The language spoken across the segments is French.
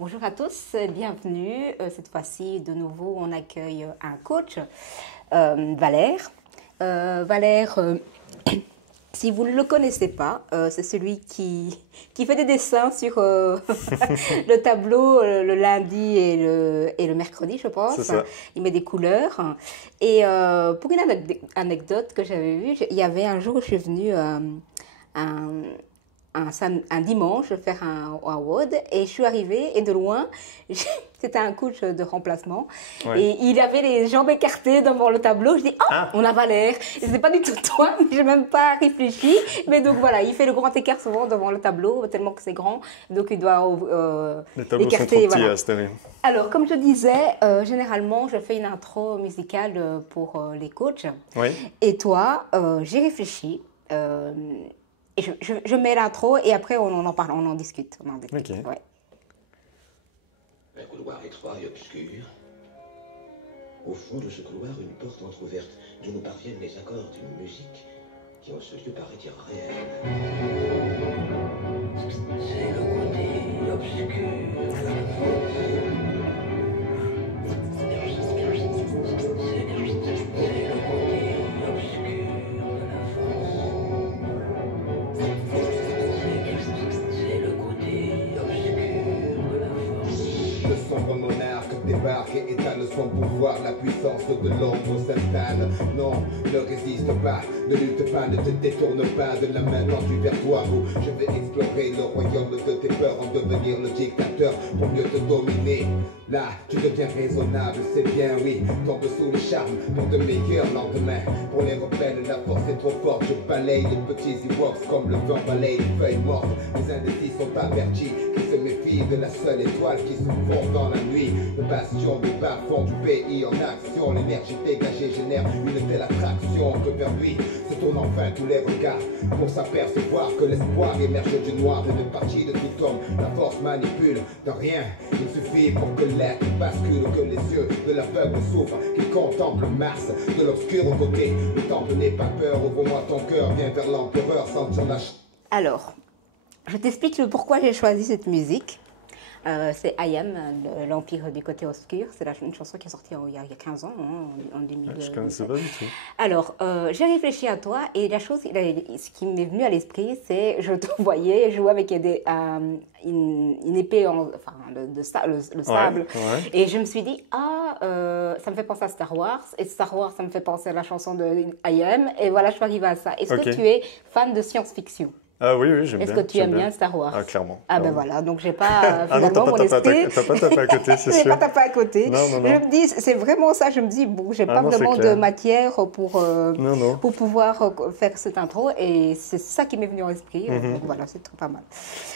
Bonjour à tous, bienvenue. Cette fois-ci, de nouveau, on accueille un coach, Valère. Valère, si vous ne le connaissez pas, c'est celui qui fait des dessins sur le tableau le lundi et le mercredi, je C'est pense. ça. Il met des couleurs. Et pour une anecdote que j'avais vue, il y avait un jour où je suis venue un, un dimanche faire un WOD et je suis arrivée et de loin, c'était un coach de remplacement Ouais. et il avait les jambes écartées devant le tableau. Je dis, oh, Ah. on a Valère. Et c'est pas du tout toi, mais j'ai même pas réfléchi. Mais donc voilà, il fait le grand écart souvent devant le tableau, tellement que c'est grand. Donc il doit Les tableaux sont trop écarter. petits Voilà. à cette année. Alors, comme je disais, généralement, je fais une intro musicale pour les coachs. Oui. Et toi, j'ai réfléchi. Et je mets l'intro et après on en parle, on en discute. Ok. Ouais. Un couloir étroit et obscur. Au fond de ce couloir, une porte entr'ouverte d'où nous parviennent les accords d'une musique qui en ce lieu paraît irréelle. C'est le côté obscur de la force. C'est le côté obscur de la force. C'est le côté obscur de la force. Le sombre monarque débarque et étale son pouvoir. La puissance de l'ombre s'installe. Non, ne résiste pas, ne lutte pas, ne te détourne pas de la main tendue vers toi. Où je vais explorer le royaume de tes peurs, en devenir le dictateur pour mieux te dominer. Là, tu deviens raisonnable, c'est bien, oui. Tombe sous le charme pour de meilleurs lendemains. Pour les rebelles, la force est trop forte. Je balaye les petits Ewoks comme le vent balaye les feuilles mortes. Les indécis sont avertis qui se méfient de la seule étoile qui se fond dans la nuit. Le bastion des bas-fonds du pays en action. L'énergie dégagée génère une telle attraction que vers lui se tournent enfin tous les regards pour s'apercevoir que l'espoir émerge du noir et de partie de tout homme. La force manipule de rien. Il suffit pour que l'être bascule, que les yeux de l'aveugle s'ouvrent, qu'il contemple Mars de l'obscur côté. Le temple n'est pas peur, ouvre-moi ton cœur, viens vers l'empereur, sentir la... Alors, je t'explique le pourquoi j'ai choisi cette musique. C'est I Am, l'Empire du côté obscur. C'est une chanson qui est sortie il y a 15 ans, en 2000. Je ne connaissais pas du tout. Alors, j'ai réfléchi à toi et la chose, ce qui m'est venu à l'esprit, c'est je te voyais jouer avec une épée, le sable. Ouais. Et je me suis dit, ça me fait penser à Star Wars. Et Star Wars, ça me fait penser à la chanson de I Am. Et voilà, je suis arrivée à ça. Est-ce que Ok. tu es fan de science-fiction? Ah oui, oui, j'aime bien. Est-ce que tu j'aime aimes bien Star Wars? Ah, clairement. Ah ben clairement. voilà, donc j'ai pas Ah non, finalement mon esprit. t'as pas tapé à côté, c'est J'ai sûr. pas tapé à côté. Non, non, non. Je me dis, c'est vraiment ça. Je me dis, bon, j'ai Ah pas non, c'est vraiment de clair. matière pour Non. pour pouvoir faire cette intro et c'est ça qui m'est venu en esprit. Mhm. Donc voilà, c'est pas mal.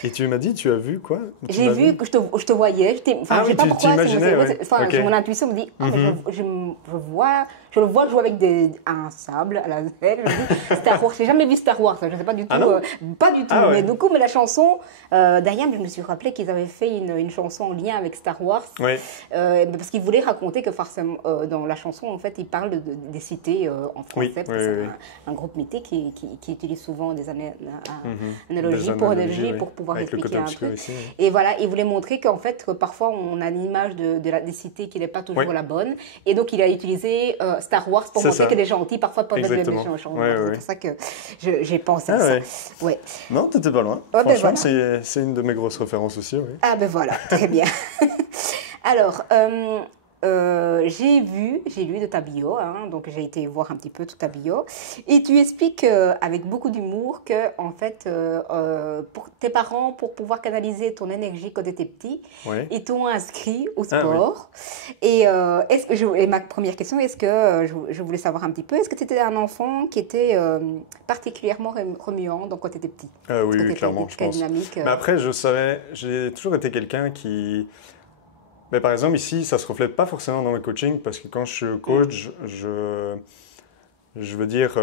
Et tu m'as dit, tu as vu quoi? Tu J'ai m'as vu que je te voyais. Enfin, Ah je sais oui, pas tu pourquoi. imaginais, ouais. Enfin, Ok. mon intuition me dit, mais je le vois jouer avec un sable à la zèle. Je me dis, Star Wars. J'ai jamais vu Star Wars. Je sais pas du tout. Ah non Pas du tout. Ah ouais. Mais du coup, mais la chanson d'Ayam, je me suis rappelé qu'ils avaient fait une chanson en lien avec Star Wars. Oui. Parce qu'ils voulaient raconter que forcément, dans la chanson, en fait, ils parlent des cités en français. Oui, parce oui, que c'est oui. un groupe mythique qui utilise souvent des Des analogies analogies, pour pouvoir avec le expliquer côté un obscur truc. ici, oui. Et voilà, il voulait montrer qu'en fait, que parfois, on a une image des cités qui n'est pas toujours Oui. la bonne. Et donc, il a utilisé Star Wars pour C'est montrer ça. que les gentils, parfois, peuvent être Exactement. méchants. Ouais, C'est ouais. pour ça que j'ai pensé Ah à ça. ouais. Ouais. Non, t'étais pas loin. ben Franchement, voilà. c'est une de mes grosses références aussi, oui. Ah ben voilà, très bien. Alors, j'ai lu de ta bio, hein, donc j'ai été voir un petit peu toute ta bio, et tu expliques avec beaucoup d'humour que, en fait, pour tes parents, pour pouvoir canaliser ton énergie quand tu étais petit, Ouais. ils t'ont inscrit au Ah, oui. sport. Et ma première question, est-ce que je voulais savoir un petit peu, est-ce que tu étais un enfant qui était particulièrement remuant donc, quand tu étais petit? Ah oui, Est-ce que oui, t'étais clairement, je très pense. dynamique, Mais après, je savais, j'ai toujours été quelqu'un qui... Mais par exemple, ici, ça se reflète pas forcément dans le coaching parce que quand je suis coach, Je veux dire,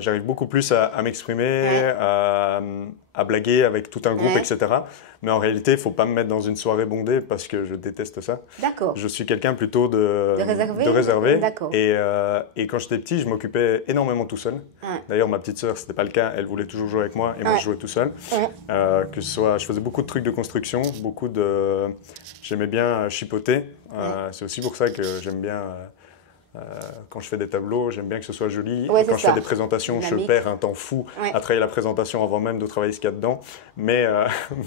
j'arrive beaucoup plus à m'exprimer, Ouais. à blaguer avec tout un groupe, Ouais. etc. Mais en réalité, il ne faut pas me mettre dans une soirée bondée parce que je déteste ça. D'accord. Je suis quelqu'un plutôt De réservé? de réservé. D'accord. Et quand j'étais petit, je m'occupais énormément tout seul. Ouais. D'ailleurs, ma petite sœur, ce n'était pas le cas. Elle voulait toujours jouer avec moi et moi, Ouais. je jouais tout seul. Ouais. Que ce soit, je faisais beaucoup de trucs de construction, j'aimais bien chipoter. C'est aussi pour ça que j'aime bien... quand je fais des tableaux, j'aime bien que ce soit joli. Ouais, Et quand c'est je fais ça. des présentations, Dynamique. je perds un temps fou Ouais. à travailler la présentation avant même de travailler ce qu'il y a dedans. Mais,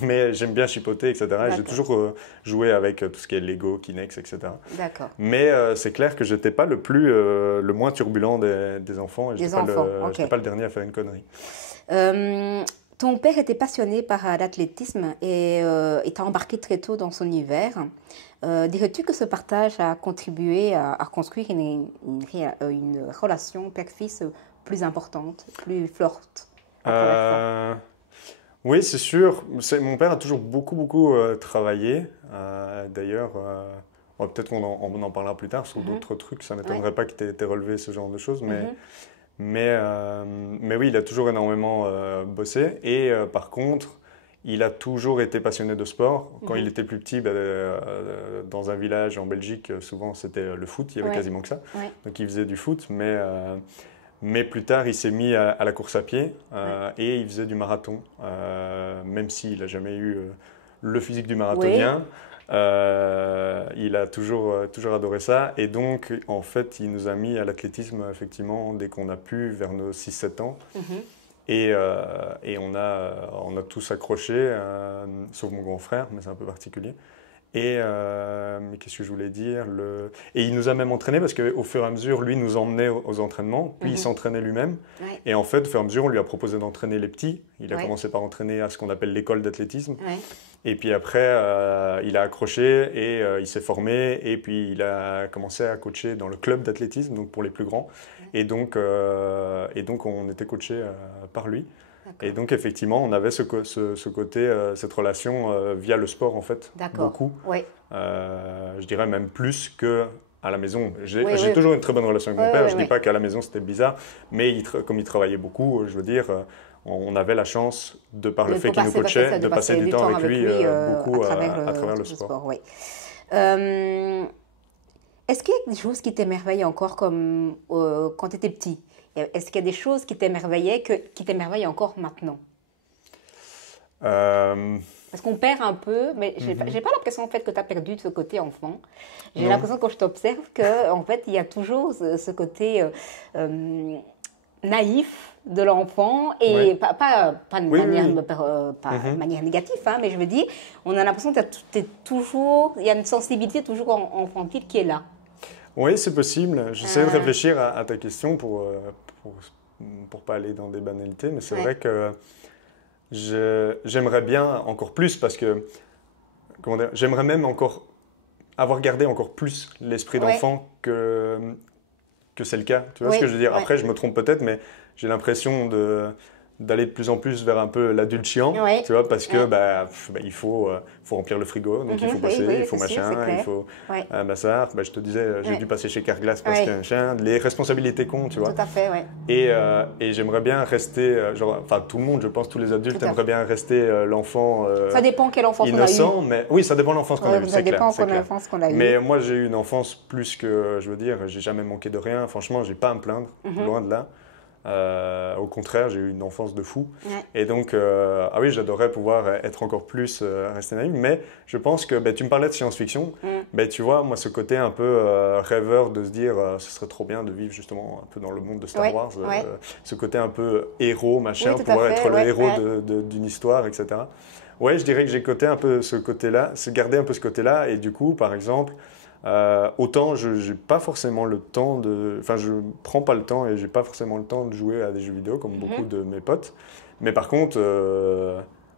mais j'aime bien chipoter, etc. Et j'ai D'accord. toujours joué avec tout ce qui est Lego, Kinex, etc. D'accord. Mais c'est clair que j'étais pas le moins turbulent des enfants. Et Des j'étais pas enfants, ok. j'étais pas le dernier à faire une connerie. Ton père était passionné par l'athlétisme et t'a embarqué très tôt dans son univers. Dirais-tu que ce partage a contribué à construire une relation père-fils plus importante, plus forte à travers ça? Oui, c'est sûr. Mon père a toujours beaucoup travaillé. D'ailleurs, peut-être on en parlera plus tard sur d'autres trucs. Ça ne m'étonnerait pas qu'il t'ait relevé ce genre de choses. Mais oui, il a toujours énormément bossé. Et par contre, il a toujours été passionné de sport. Quand il était plus petit, dans un village en Belgique, souvent c'était le foot. Il y avait quasiment que ça. Ouais. Donc il faisait du foot. Mais plus tard, il s'est mis à la course à pied et il faisait du marathon. Même s'il n'a jamais eu le physique du marathonien, il a toujours adoré ça. Et donc, en fait, il nous a mis à l'athlétisme, effectivement, dès qu'on a pu, vers nos 6-7 ans. Et on a tous accroché, sauf mon grand frère, mais c'est un peu particulier. Mais qu'est-ce que je voulais dire Et il nous a même entraînés parce qu'au fur et à mesure, lui nous emmenait aux entraînements, puis il s'entraînait lui-même. Ouais. Et en fait, au fur et à mesure, on lui a proposé d'entraîner les petits. Il a Ouais. commencé par entraîner à ce qu'on appelle l'école d'athlétisme. Ouais. Et puis après, il a accroché et il s'est formé. Et puis il a commencé à coacher dans le club d'athlétisme, donc pour les plus grands. Et donc on était coaché par lui. Et donc, effectivement, on avait ce côté, cette relation via le sport, en fait, D'accord. beaucoup. Ouais. Je dirais même plus qu'à la maison. J'ai Oui. toujours une très bonne relation avec mon père. Je ne dis Oui. pas qu'à la maison, c'était bizarre, mais comme il travaillait beaucoup, je veux dire, on avait la chance, de par le fait qu'il nous coachait, de passer du temps avec lui beaucoup à travers le sport. Oui. Est-ce qu'il y a des choses qui t'émerveillent encore comme quand tu étais petit? Est-ce qu'il y a des choses qui t'émerveillaient encore maintenant? Parce qu'on perd un peu, mais j'ai pas l'impression en fait que tu as perdu de ce côté enfant. J'ai l'impression quand je t'observe que en fait il y a toujours ce côté naïf de l'enfant et pas de manière négative, hein, mais je veux dire, on a l'impression que il y a une sensibilité toujours enfantile qui est là. Oui, c'est possible. J'essaie de réfléchir à ta question pour pas aller dans des banalités, mais c'est vrai que j'aimerais bien encore plus parce que, comment dire, j'aimerais même encore avoir gardé encore plus l'esprit d'enfant que c'est le cas. Tu vois ce que je veux dire? Après, je me trompe peut-être, mais j'ai l'impression d'aller de plus en plus vers un peu l'adulte chiant, tu vois, parce que il faut remplir le frigo, donc il faut bosser, il faut machin, il faut ça. Je te disais, j'ai dû passer chez Carglass parce que machin, les responsabilités comptent, tu vois. Tout à fait, ouais. Et j'aimerais bien rester, tout le monde, je pense, tous les adultes aimeraient bien rester l'enfant ça dépend quel enfance innocent, on a eu. Mais oui, ça dépend de l'enfance qu'on a eu, ça dépend de l'enfance qu'on a eu. Mais moi, j'ai eu une enfance plus que, je veux dire, j'ai jamais manqué de rien. Franchement, j'ai pas à me plaindre, loin de là. Au contraire, j'ai eu une enfance de fou. Et donc, oui, j'adorerais pouvoir être encore plus resté naïf. Mais je pense que tu me parlais de science-fiction. Tu vois, moi, ce côté un peu rêveur de se dire ce serait trop bien de vivre justement un peu dans le monde de Star Wars. Ce côté un peu héros, machin, pouvoir être le héros d'une histoire, etc. Ouais, je dirais que j'ai gardé un peu ce côté-là. Et du coup, par exemple, autant je n'ai pas forcément le temps je prends pas le temps et j'ai pas forcément le temps de jouer à des jeux vidéo comme beaucoup de mes potes. Mais par contre,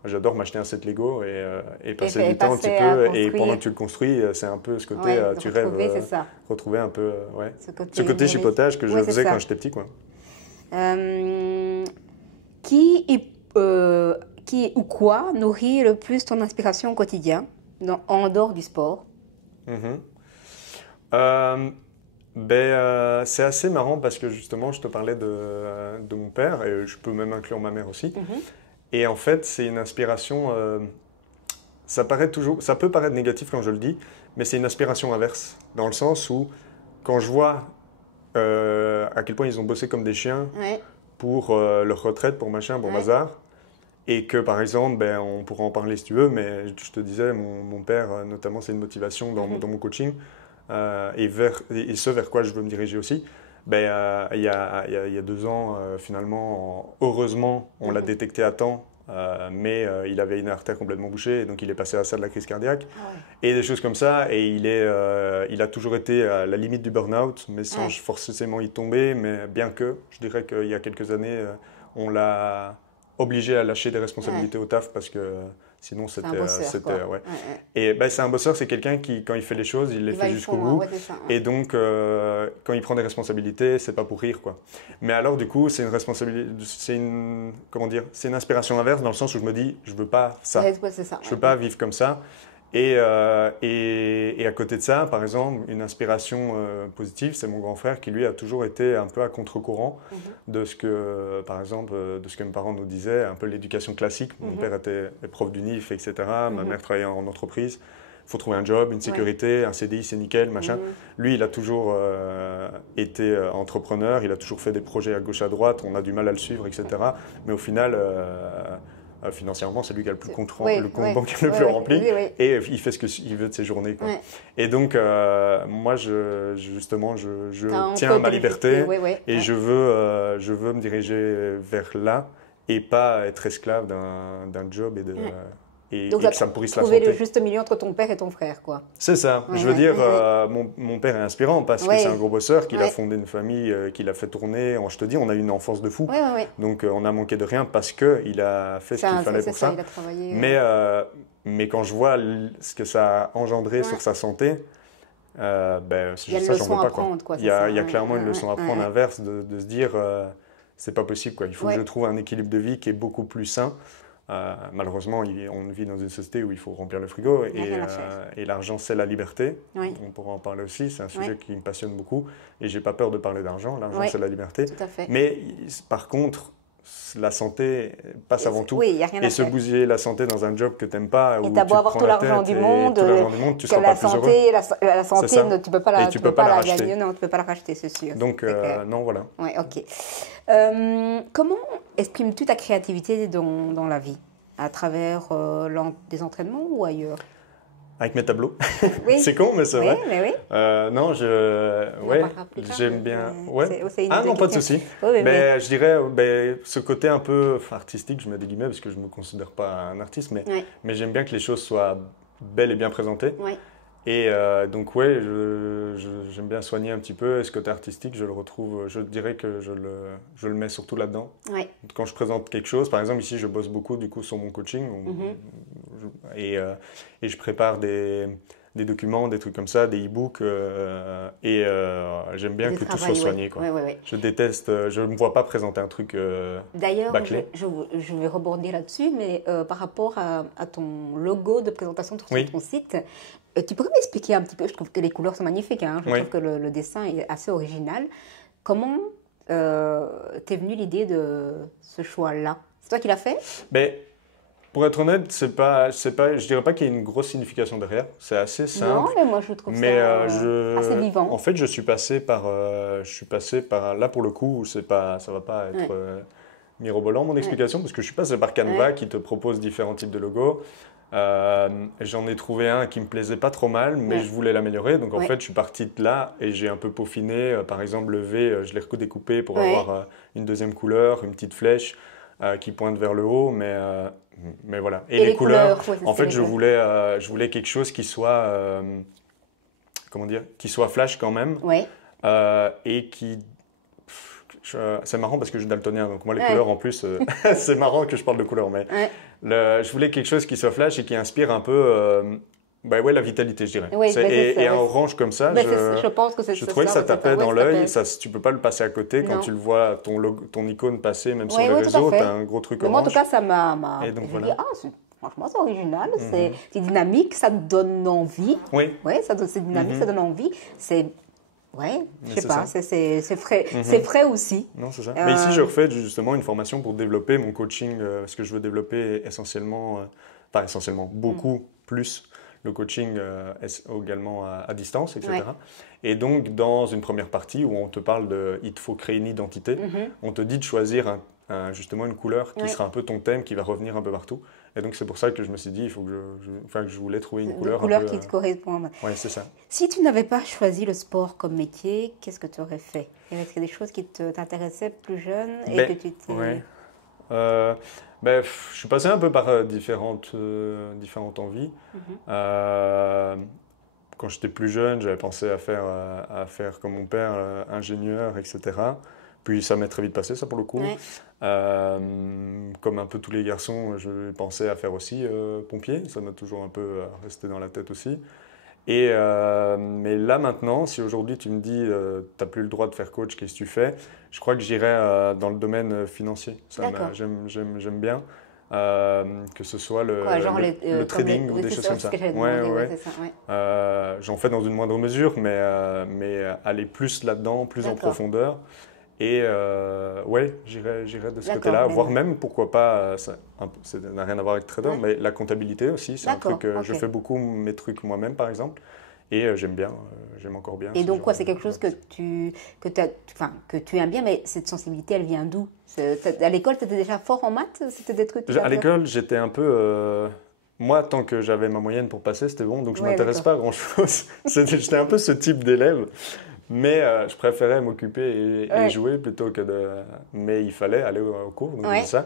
j'adore m'acheter un set Lego et passer du temps un petit peu. Et pendant que tu le construis, c'est un peu ce côté, tu rêves retrouver un peu ce côté chipotage que je faisais quand j'étais petit, quoi. Qui ou quoi nourrit le plus ton inspiration au quotidien, en dehors du sport? C'est assez marrant parce que justement, je te parlais de mon père, et je peux même inclure ma mère aussi. Et en fait, c'est une inspiration, ça peut paraître négatif quand je le dis, mais c'est une inspiration inverse, dans le sens où quand je vois à quel point ils ont bossé comme des chiens pour leur retraite, pour machin, pour bazar, et que par exemple, on pourra en parler si tu veux, mais je te disais, mon père, notamment, c'est une motivation dans mon coaching, et ce vers quoi je veux me diriger aussi. Il y a 2 ans, finalement, heureusement, on l'a détecté à temps, mais il avait une artère complètement bouchée, et donc il est passé à ça de la crise cardiaque, et des choses comme ça, et il a toujours été à la limite du burn-out, mais sans forcément y tomber, mais bien que, je dirais qu'il y a quelques années, on l'a obligé à lâcher des responsabilités au taf, parce que sinon c'était... Et c'est un bosseur, c'est quelqu'un qui, quand il fait les choses, il les fait jusqu'au bout. Et donc, quand il prend des responsabilités, c'est pas pour rire, quoi. Mais alors, du coup, c'est une responsabilité, comment dire, c'est une inspiration inverse, dans le sens où je me dis, je veux pas ça. Je veux pas vivre comme ça. Et à côté de ça, par exemple, une inspiration positive, c'est mon grand frère qui, lui, a toujours été un peu à contre-courant de ce que, par exemple, de ce que mes parents nous disaient, un peu l'éducation classique. Mon père était prof d'UNIF, etc. Ma mère travaillait en entreprise. Il faut trouver un job, une sécurité, un CDI, c'est nickel, machin. Lui, il a toujours été entrepreneur, il a toujours fait des projets à gauche, à droite, on a du mal à le suivre, etc. Mais au final... financièrement, c'est lui qui a le plus compte bancaire le plus rempli, et il fait ce qu'il veut de ses journées, quoi. Et donc, moi, je tiens à ma liberté, et je veux me diriger vers là, et pas être esclave d'un job et donc, que ça me pourrisse la santé. Trouver le juste milieu entre ton père et ton frère, quoi. C'est ça. Je veux dire, mon père est inspirant parce que c'est un gros bosseur, qu'il a fondé une famille, qu'il a fait tourner. Je te dis, on a eu une enfance de fou. Donc, on a manqué de rien parce qu'il a fait ce qu'il fallait pour ça. Il a travaillé, mais quand je vois ce que ça a engendré sur sa santé, il y a une leçon à prendre, quoi. Il y a clairement une leçon à prendre inverse de se dire, c'est pas possible, quoi. Il faut que je trouve un équilibre de vie qui est beaucoup plus sain. Malheureusement, on vit dans une société où il faut remplir le frigo, et l'argent, c'est la liberté. On pourra en parler aussi, c'est un sujet qui me passionne beaucoup, et j'ai pas peur de parler d'argent. L'argent, c'est la liberté. Tout à fait. Mais par contre, la santé passe avant tout. Y a rien et se bousiller la santé dans un job que tu n'aimes pas, et t'as beau avoir tout l'argent du monde, tu seras pas plus heureux. La santé, tu peux pas la gagner, non, tu peux pas la racheter, c'est sûr. Donc, non, voilà. Ouais, ok. Comment exprimes-tu ta créativité dans la vie? À travers des entraînements ou ailleurs? Avec mes tableaux. C'est con, mais c'est vrai. Mais non, j'aime bien. Non, pas de souci. Mais je dirais, ce côté un peu enfin, artistique, je mets des guillemets parce que je ne me considère pas un artiste, mais j'aime bien que les choses soient belles et bien présentées. Et donc, j'aime bien soigner un petit peu. Et ce côté artistique, je le retrouve, je dirais que je le mets surtout là-dedans. Quand je présente quelque chose, par exemple, ici, je bosse beaucoup du coup sur mon coaching. Et je prépare des documents, des trucs comme ça, des e-books. J'aime bien que tout soit soigné. Quoi. Je déteste, je ne me vois pas présenter un truc D'ailleurs, bâclé. je vais rebondir là-dessus, mais par rapport à ton logo de présentation sur ton site, tu pourrais m'expliquer un petit peu, je trouve que les couleurs sont magnifiques, hein, je trouve que le dessin est assez original. Comment t'es venue l'idée de ce choix-là? C'est toi qui l'as fait? Pour être honnête, je dirais pas qu'il y ait une grosse signification derrière. C'est assez simple. Non, mais moi je trouve ça assez vivant. En fait, je suis passé par là pour le coup, ça va pas être mirobolant mon explication, parce que je suis passé par Canva qui te propose différents types de logos. J'en ai trouvé un qui me plaisait pas trop mal, mais je voulais l'améliorer. Donc en fait, je suis parti de là et j'ai un peu peaufiné. Par exemple, le V, je l'ai redécoupé pour avoir une deuxième couleur, une petite flèche qui pointe vers le haut, mais voilà. Et les couleurs, en fait, je voulais quelque chose qui soit, qui soit flash quand même, et qui... c'est marrant parce que je suis daltonien, donc moi les couleurs en plus, c'est marrant que je parle de couleurs, mais je voulais quelque chose qui soit flash et qui inspire un peu la vitalité, je dirais. Et un orange comme ça, je pense que je trouvais que ça tapait dans l'œil, tu ne peux pas le passer à côté quand tu le vois, ton icône passer, même sur les réseaux, tu as un gros truc orange. Moi en tout cas, ça m'a... Et donc voilà. Franchement, c'est original, c'est dynamique, ça donne envie. C'est dynamique, ça donne envie. C'est Ouais, je Mais sais c'est pas, ça. c'est frais, c'est frais aussi. Non, c'est ça. Mais ici, je refais justement une formation pour développer mon coaching, parce que je veux développer essentiellement, pas essentiellement, beaucoup plus le coaching également à distance, etc. Ouais. Et donc, dans une première partie où on te parle de, il te faut créer une identité, on te dit de choisir justement une couleur qui Ouais. sera un peu ton thème, qui va revenir un peu partout. Et donc, c'est pour ça que je me suis dit, il faut que enfin, que je voulais trouver une couleur un peu... qui te correspondent. Ouais, c'est ça. Si tu n'avais pas choisi le sport comme métier, qu'est-ce que tu aurais fait? Est-ce qu'il y a des choses qui t'intéressaient plus jeune et que tu t'es... Ouais. Je suis passé un peu par différentes envies. Quand j'étais plus jeune, j'avais pensé à faire comme mon père, ingénieur, etc. Puis ça m'est très vite passé, ça pour le coup. Ouais. Comme un peu tous les garçons, je pensais à faire aussi pompier. Ça m'a toujours un peu resté dans la tête aussi. Mais là maintenant, si aujourd'hui tu me dis tu n'as plus le droit de faire coach, qu'est-ce que tu fais? Je crois que j'irai dans le domaine financier. D'accord. J'aime bien. Que ce soit le trading ou des choses comme ça. J'en fais dans une moindre mesure, mais aller plus là-dedans, plus en profondeur. Et ouais, j'irai de ce côté-là, voire même, pourquoi pas, ça n'a rien à voir avec trader, mais la comptabilité aussi, c'est un truc, je fais beaucoup mes trucs moi-même par exemple, et j'aime encore bien. Et donc quoi, c'est quelque chose que tu aimes bien, mais cette sensibilité, elle vient d'où? À l'école, tu étais déjà fort en maths? C'était des trucs À l'école, j'étais un peu... Moi, tant que j'avais ma moyenne pour passer, c'était bon, donc je ne m'intéresse pas à grand-chose. J'étais un peu ce type d'élève. Mais je préférais m'occuper et jouer plutôt que de... Mais il fallait aller au cours, donc c'est ça.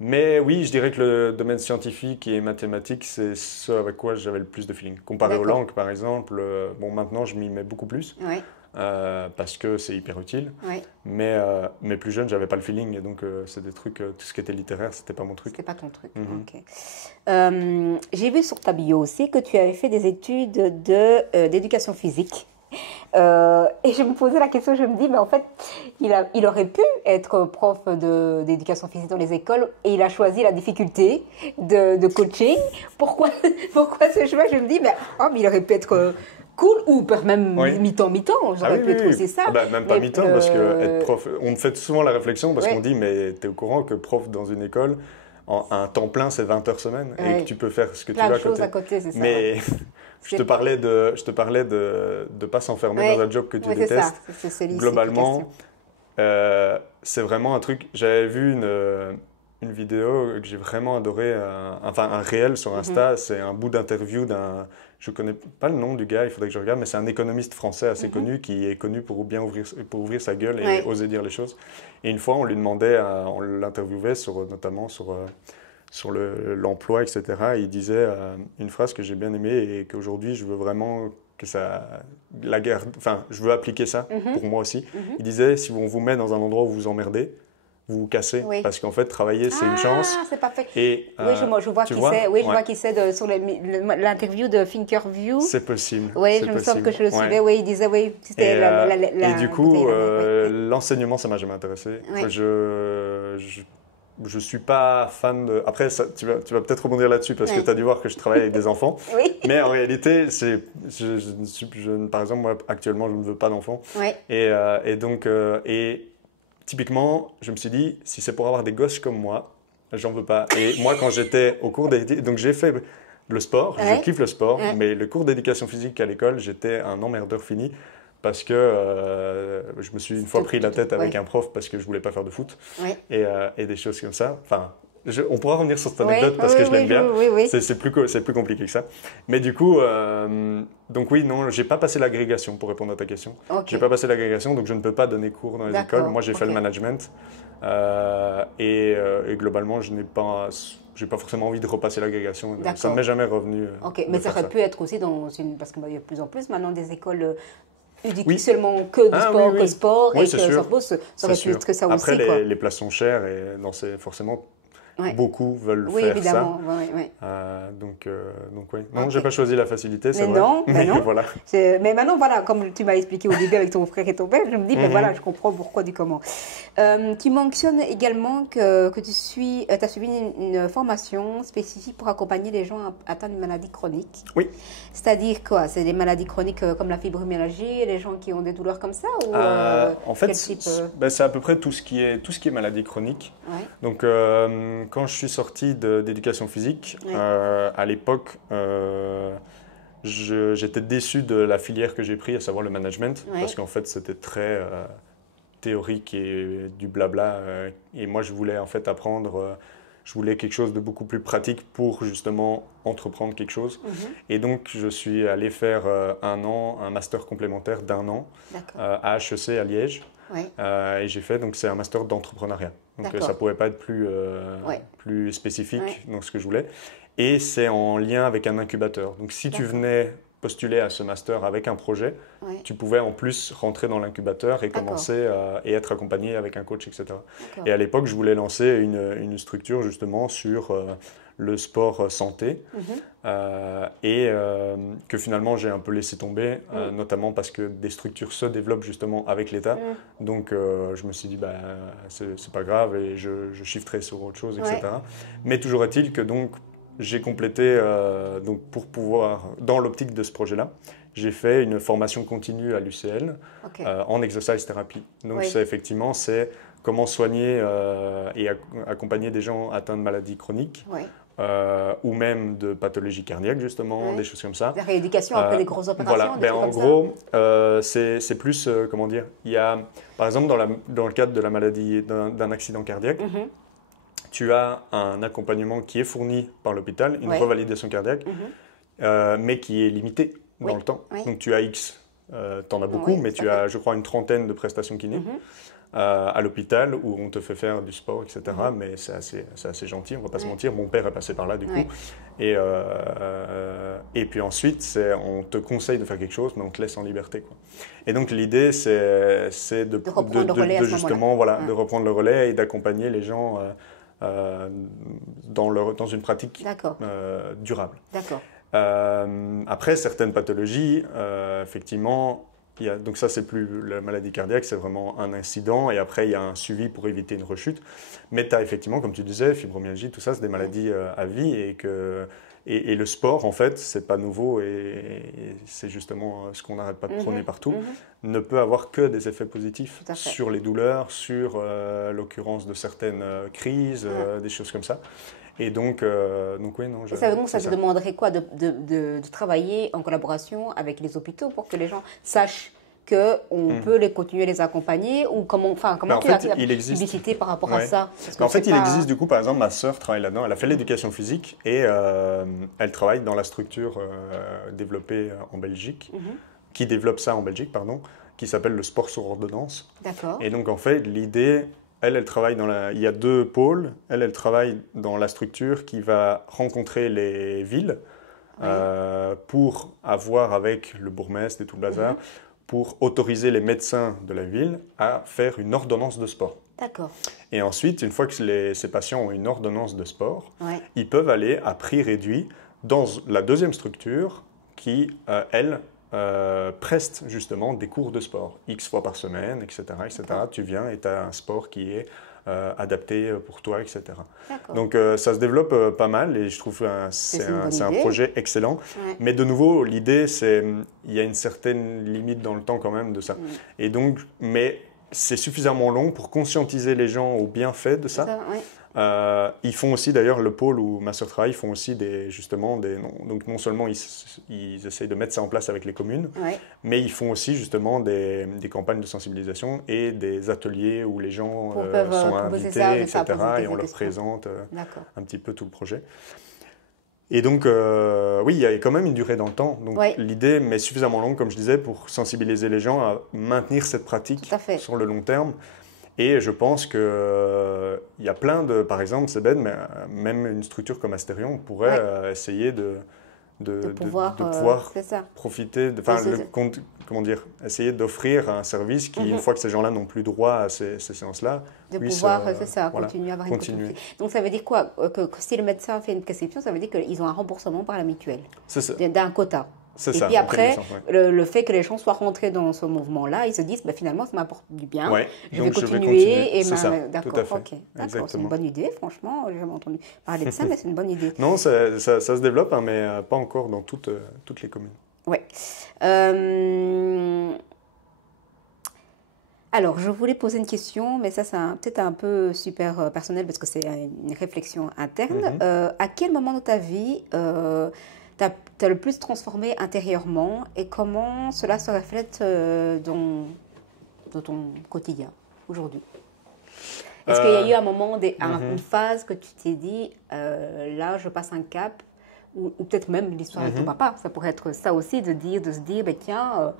Mais oui, je dirais que le domaine scientifique et mathématique, c'est ce avec quoi j'avais le plus de feeling. Comparé aux langues, par exemple, bon, maintenant, je m'y mets beaucoup plus. Parce que c'est hyper utile. Mais plus jeune, j'avais pas le feeling. Et donc, c'est des trucs, tout ce qui était littéraire, c'était pas mon truc. C'était pas ton truc. Ok. J'ai vu sur ta bio aussi que tu avais fait des études d'éducation physique. Et je me posais la question, je me dis, mais en fait, il aurait pu être prof d'éducation physique dans les écoles et il a choisi la difficulté de coaching. Pourquoi ce choix? Je me dis, mais il aurait pu être cool ou même mi-temps. J'aurais pu être aussi ça. Même pas mi-temps, parce que être prof, on me fait souvent la réflexion parce qu'on dit, mais tu es au courant que prof dans une école, un temps plein, c'est 20 heures semaine et que tu peux faire ce que tu veux à côté. C'est ça. Mais je te parlais de pas s'enfermer dans un job que tu détestes. C'est globalement, c'est vraiment un truc. J'avais vu une vidéo que j'ai vraiment adoré, un réel sur Insta. C'est un bout d'interview d'un... Je connais pas le nom du gars, il faudrait que je regarde, mais c'est un économiste français assez connu qui est connu pour ouvrir sa gueule et oser dire les choses. Et une fois, on lui demandait, on l'interviewait notamment sur l'emploi, etc. Et il disait une phrase que j'ai bien aimée et qu'aujourd'hui, je veux vraiment que je veux appliquer ça pour moi aussi. Il disait, si on vous met dans un endroit où vous vous emmerdez, vous vous cassez, parce qu'en fait, travailler, c'est une chance. C'est parfait. Et, je vois qui c'est. Oui, je vois qui c'est sur l'interview de Thinkerview. C'est possible. Oui, je me semble que je le suivais. Oui, il disait, c'était et du coup, l'enseignement, ça m'a jamais intéressé. Je suis pas fan de... Après, tu vas peut-être rebondir là-dessus parce que tu as dû voir que je travaille avec des enfants. Mais en réalité, par exemple, moi, actuellement, je ne veux pas d'enfants. Et donc... typiquement, je me suis dit, si c'est pour avoir des gosses comme moi, j'en veux pas. Et moi, quand j'étais au cours donc j'ai fait le sport, je kiffe le sport, mais le cours d'éducation physique à l'école, j'étais un emmerdeur fini parce que je me suis une fois pris la tête avec un prof parce que je voulais pas faire de foot et des choses comme ça. Enfin, on pourra revenir sur cette anecdote parce que je l'aime bien. C'est plus compliqué que ça. Mais du coup, donc oui, non, j'ai pas passé l'agrégation pour répondre à ta question. J'ai pas passé l'agrégation, donc je ne peux pas donner cours dans les écoles. Moi, j'ai fait le management et globalement, je n'ai pas forcément envie de repasser l'agrégation. Ça ne m'est jamais revenu. Mais ça aurait pu être aussi parce qu'il y a de plus en plus maintenant des écoles. Seulement que du sport, que sport, et que ça aurait pu être que ça aussi. Après, les places sont chères et forcément. beaucoup veulent oui, faire évidemment. ça. Oui. Donc oui. Non, j'ai pas choisi la facilité, c'est Mais vrai. non, mais non. Voilà. Mais maintenant, voilà, comme tu m'as expliqué au début avec ton frère et ton père, je me dis, ben voilà, je comprends pourquoi du comment. Tu mentionnes également que tu as suivi une formation spécifique pour accompagner les gens atteints d'une maladie chronique. Oui. C'est-à-dire quoi? C'est des maladies chroniques comme la fibromyalgie, les gens qui ont des douleurs comme ça ou En fait, quel type, c'est à peu près tout ce qui est maladie chronique. Ouais. Donc, quand je suis sorti d'éducation physique, à l'époque, j'étais déçu de la filière que j'ai prise, à savoir le management, parce qu'en fait, c'était très théorique et du blabla. Et moi, je voulais en fait apprendre. Je voulais quelque chose de beaucoup plus pratique pour justement entreprendre quelque chose. Et donc, je suis allé faire un master complémentaire d'1 an à HEC à Liège. Et j'ai fait, donc c'est un master d'entrepreneuriat. Donc ça ne pouvait pas être plus spécifique dans ce que je voulais. Et c'est en lien avec un incubateur. Donc si tu venais postuler à ce master avec un projet, tu pouvais en plus rentrer dans l'incubateur et commencer et être accompagné avec un coach, etc. Et à l'époque, je voulais lancer une structure justement sur le sport santé et que finalement j'ai un peu laissé tomber, notamment parce que des structures se développent justement avec l'État. Donc je me suis dit, c'est pas grave et je shifterai sur autre chose, etc. Mais toujours est-il que donc, j'ai complété, donc pour pouvoir, dans l'optique de ce projet-là, j'ai fait une formation continue à l'UCL en exercise thérapie. Donc c'est comment soigner et accompagner des gens atteints de maladies chroniques ou même de pathologies cardiaques justement, des choses comme ça. La rééducation après des grosses opérations. Voilà, en gros, c'est plus, comment dire, il y a, par exemple dans le cadre de la maladie d'un accident cardiaque, tu as un accompagnement qui est fourni par l'hôpital, une revalidation cardiaque, mais qui est limitée dans le temps. Donc tu as X, tu en as beaucoup, mais tu as, je crois, une trentaine de prestations kiné à l'hôpital où on te fait faire du sport, etc. Mais c'est assez gentil, on ne va pas se mentir. Mon père est passé par là, du coup. Et puis ensuite, on te conseille de faire quelque chose, mais on te laisse en liberté, quoi. Et donc l'idée, c'est de justement, de reprendre le relais et d'accompagner les gens dans une pratique durable. Après, certaines pathologies, effectivement, donc ça, c'est plus la maladie cardiaque, c'est vraiment un incident et après, il y a un suivi pour éviter une rechute. Mais tu as effectivement, comme tu disais, fibromyalgie, tout ça, c'est des maladies à vie et le sport, en fait, c'est pas nouveau et c'est justement ce qu'on n'arrête pas de prôner partout, ne peut avoir que des effets positifs sur les douleurs, sur l'occurrence de certaines crises, des choses comme ça. Et donc oui, non. Ça te demanderait quoi de travailler en collaboration avec les hôpitaux pour que les gens sachent qu'on peut continuer à les accompagner ou comment tu as publicité par rapport à ça? En fait, il existe du coup, par exemple, ma sœur travaille là-dedans, elle a fait l'éducation physique et elle travaille dans la structure développée en Belgique, qui développe ça en Belgique, pardon, qui s'appelle le sport sur ordonnance. Et donc en fait, l'idée, elle travaille il y a 2 pôles, elle travaille dans la structure qui va rencontrer les villes pour avoir avec le bourgmestre et tout le bazar, pour autoriser les médecins de la ville à faire une ordonnance de sport. Et ensuite, une fois que ces patients ont une ordonnance de sport, ils peuvent aller à prix réduit dans la deuxième structure qui, elle, preste justement des cours de sport, X fois par semaine, etc. Tu viens et tu as un sport qui est adapté pour toi, etc. Donc ça se développe pas mal et je trouve que c'est un projet excellent. Mais de nouveau, l'idée, il y a une certaine limite dans le temps quand même de ça. Et donc, mais c'est suffisamment long pour conscientiser les gens aux bienfaits de ça. Ils font aussi, d'ailleurs, le pôle où ma sœur travaille, ils font aussi donc non seulement ils essayent de mettre ça en place avec les communes, mais ils font aussi justement des campagnes de sensibilisation et des ateliers où les gens sont invités, etc. Et on leur présente un petit peu tout le projet. Et donc, oui, il y a quand même une durée dans le temps. Donc l'idée, mais suffisamment longue, comme je disais, pour sensibiliser les gens à maintenir cette pratique sur le long terme. Et je pense qu'il y a plein par exemple, c'est bête, mais même une structure comme Astérion pourrait essayer de pouvoir profiter, comment dire, essayer d'offrir un service qui, une fois que ces gens-là n'ont plus droit à ces séances-là, de pouvoir, continuer à avoir une continuité. Donc ça veut dire quoi? Que si le médecin fait une prescription, ça veut dire qu'ils ont un remboursement par la mutuelle, d'un quota. Et puis après, le fait que les gens soient rentrés dans ce mouvement-là, ils se disent, finalement, ça m'apporte du bien, je vais continuer. D'accord, ok. D'accord, c'est une bonne idée, franchement. J'ai jamais entendu parler de ça, mais c'est une bonne idée. Non, ça se développe, hein, mais pas encore dans toutes les communes. Oui. Alors, je voulais poser une question, mais ça, c'est peut-être un peu super personnel parce que c'est une réflexion interne. À quel moment de ta vie t'as le plus transformé intérieurement et comment cela se reflète dans ton quotidien aujourd'hui? Est-ce qu'il y a eu un moment, une phase que tu t'es dit, là, je passe un cap, ou peut-être même l'histoire de ton papa, ça pourrait être ça aussi, de se dire, tiens,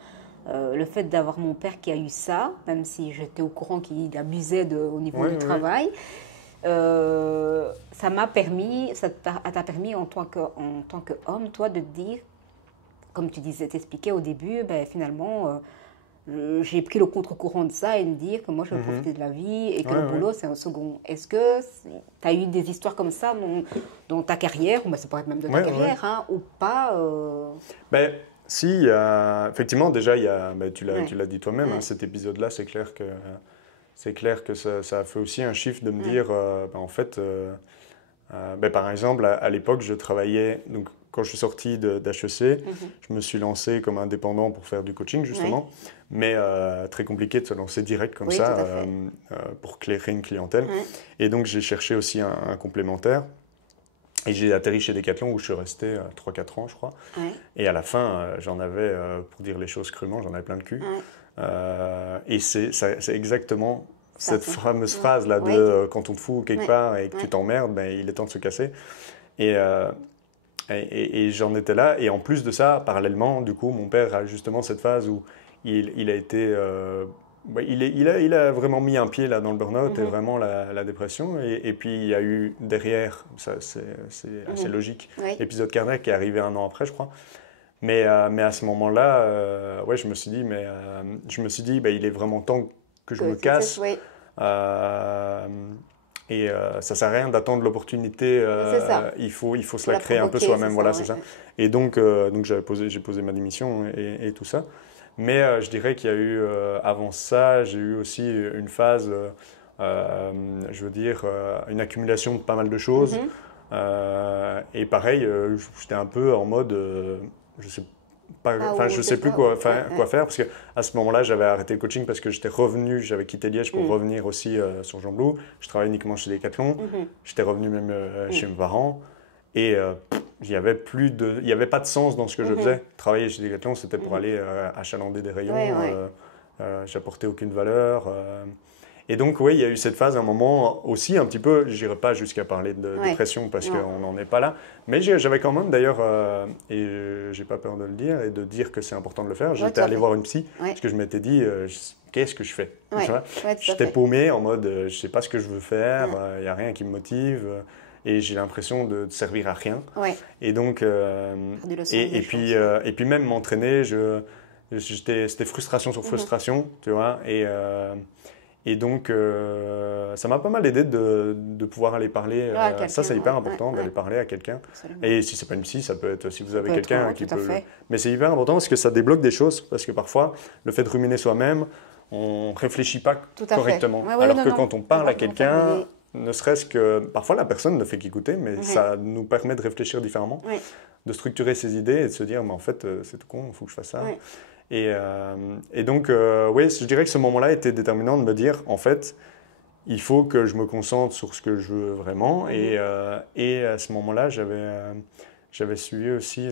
le fait d'avoir mon père qui a eu ça, même si j'étais au courant qu'il abusait au niveau du travail, ça t'a permis en tant qu'homme, toi, de te dire, comme tu t'expliquais au début, finalement, j'ai pris le contre-courant de ça et me dire que moi, je veux profiter de la vie et que le boulot, c'est un second. Est-ce que tu as eu des histoires comme ça dans ta carrière, ou ça pourrait être même de ta carrière, hein, ou pas Si, effectivement, déjà, tu l'as dit toi-même, hein, cet épisode-là, c'est clair que ça a fait aussi un chiffre de me dire, en fait, par exemple, à l'époque, je travaillais, donc quand je suis sorti d'HEC, je me suis lancé comme indépendant pour faire du coaching, justement, mais très compliqué de se lancer direct comme ça pour créer une clientèle. Et donc, j'ai cherché aussi un complémentaire. Et j'ai atterri chez Decathlon où je suis resté 3-4 ans, je crois. Et à la fin, j'en avais, pour dire les choses crûment, j'en avais plein le cul. Et c'est exactement cette fameuse phrase-là de quand on te fout quelque part et que tu t'emmerdes, il est temps de se casser. Et j'en étais là. Et en plus de ça, parallèlement, du coup, mon père a justement cette phase où il a été... il a vraiment mis un pied là dans le burn-out et vraiment la dépression. Et puis il y a eu derrière, ça c'est assez logique, l'épisode cardiaque qui est arrivé 1 an après, je crois. Mais à ce moment-là, je me suis dit, il est vraiment temps que je me casse. Et ça sert à rien d'attendre l'opportunité. Il faut se la créer un peu soi-même. Voilà, c'est ça. Et donc j'ai posé ma démission et tout ça. Mais je dirais qu'il y a eu, avant ça, j'ai eu aussi une phase, une accumulation de pas mal de choses. Et pareil, j'étais un peu en mode, je sais plus quoi faire, parce qu'à ce moment-là, j'avais arrêté le coaching parce que j'avais quitté Liège pour revenir aussi sur Jean-Blou. Je travaillais uniquement chez Decathlon. J'étais revenu même chez mes parents. Et il n'y avait pas de sens dans ce que je faisais. Travailler chez Decathlon, c'était pour aller achalander des rayons. J'apportais aucune valeur. Et donc, il y a eu cette phase, un moment aussi un petit peu, je n'irai pas jusqu'à parler de dépression parce qu'on n'en est pas là. Mais j'avais quand même d'ailleurs, et je n'ai pas peur de le dire, et de dire que c'est important de le faire, j'étais allé voir une psy parce que je m'étais dit, qu'est-ce que je fais J'étais paumé en mode, je ne sais pas ce que je veux faire, il n'y a rien qui me motive. Et j'ai l'impression de servir à rien. Et donc, et puis même m'entraîner, c'était frustration sur frustration, tu vois. Et donc, ça m'a pas mal aidé de pouvoir aller parler. Ça, c'est hyper important d'aller parler à quelqu'un. Et si c'est pas une psy, ça peut être si vous avez quelqu'un qui peut. Mais c'est hyper important parce que ça débloque des choses. Parce que parfois, le fait de ruminer soi-même, on réfléchit pas correctement. Alors que quand on parle à quelqu'un, ne serait-ce que parfois la personne ne fait qu'écouter, mais ça nous permet de réfléchir différemment, de structurer ses idées et de se dire, mais en fait, c'est tout con, il faut que je fasse ça. Et donc, je dirais que ce moment-là était déterminant de me dire, en fait, il faut que je me concentre sur ce que je veux vraiment. Et à ce moment-là, j'avais suivi aussi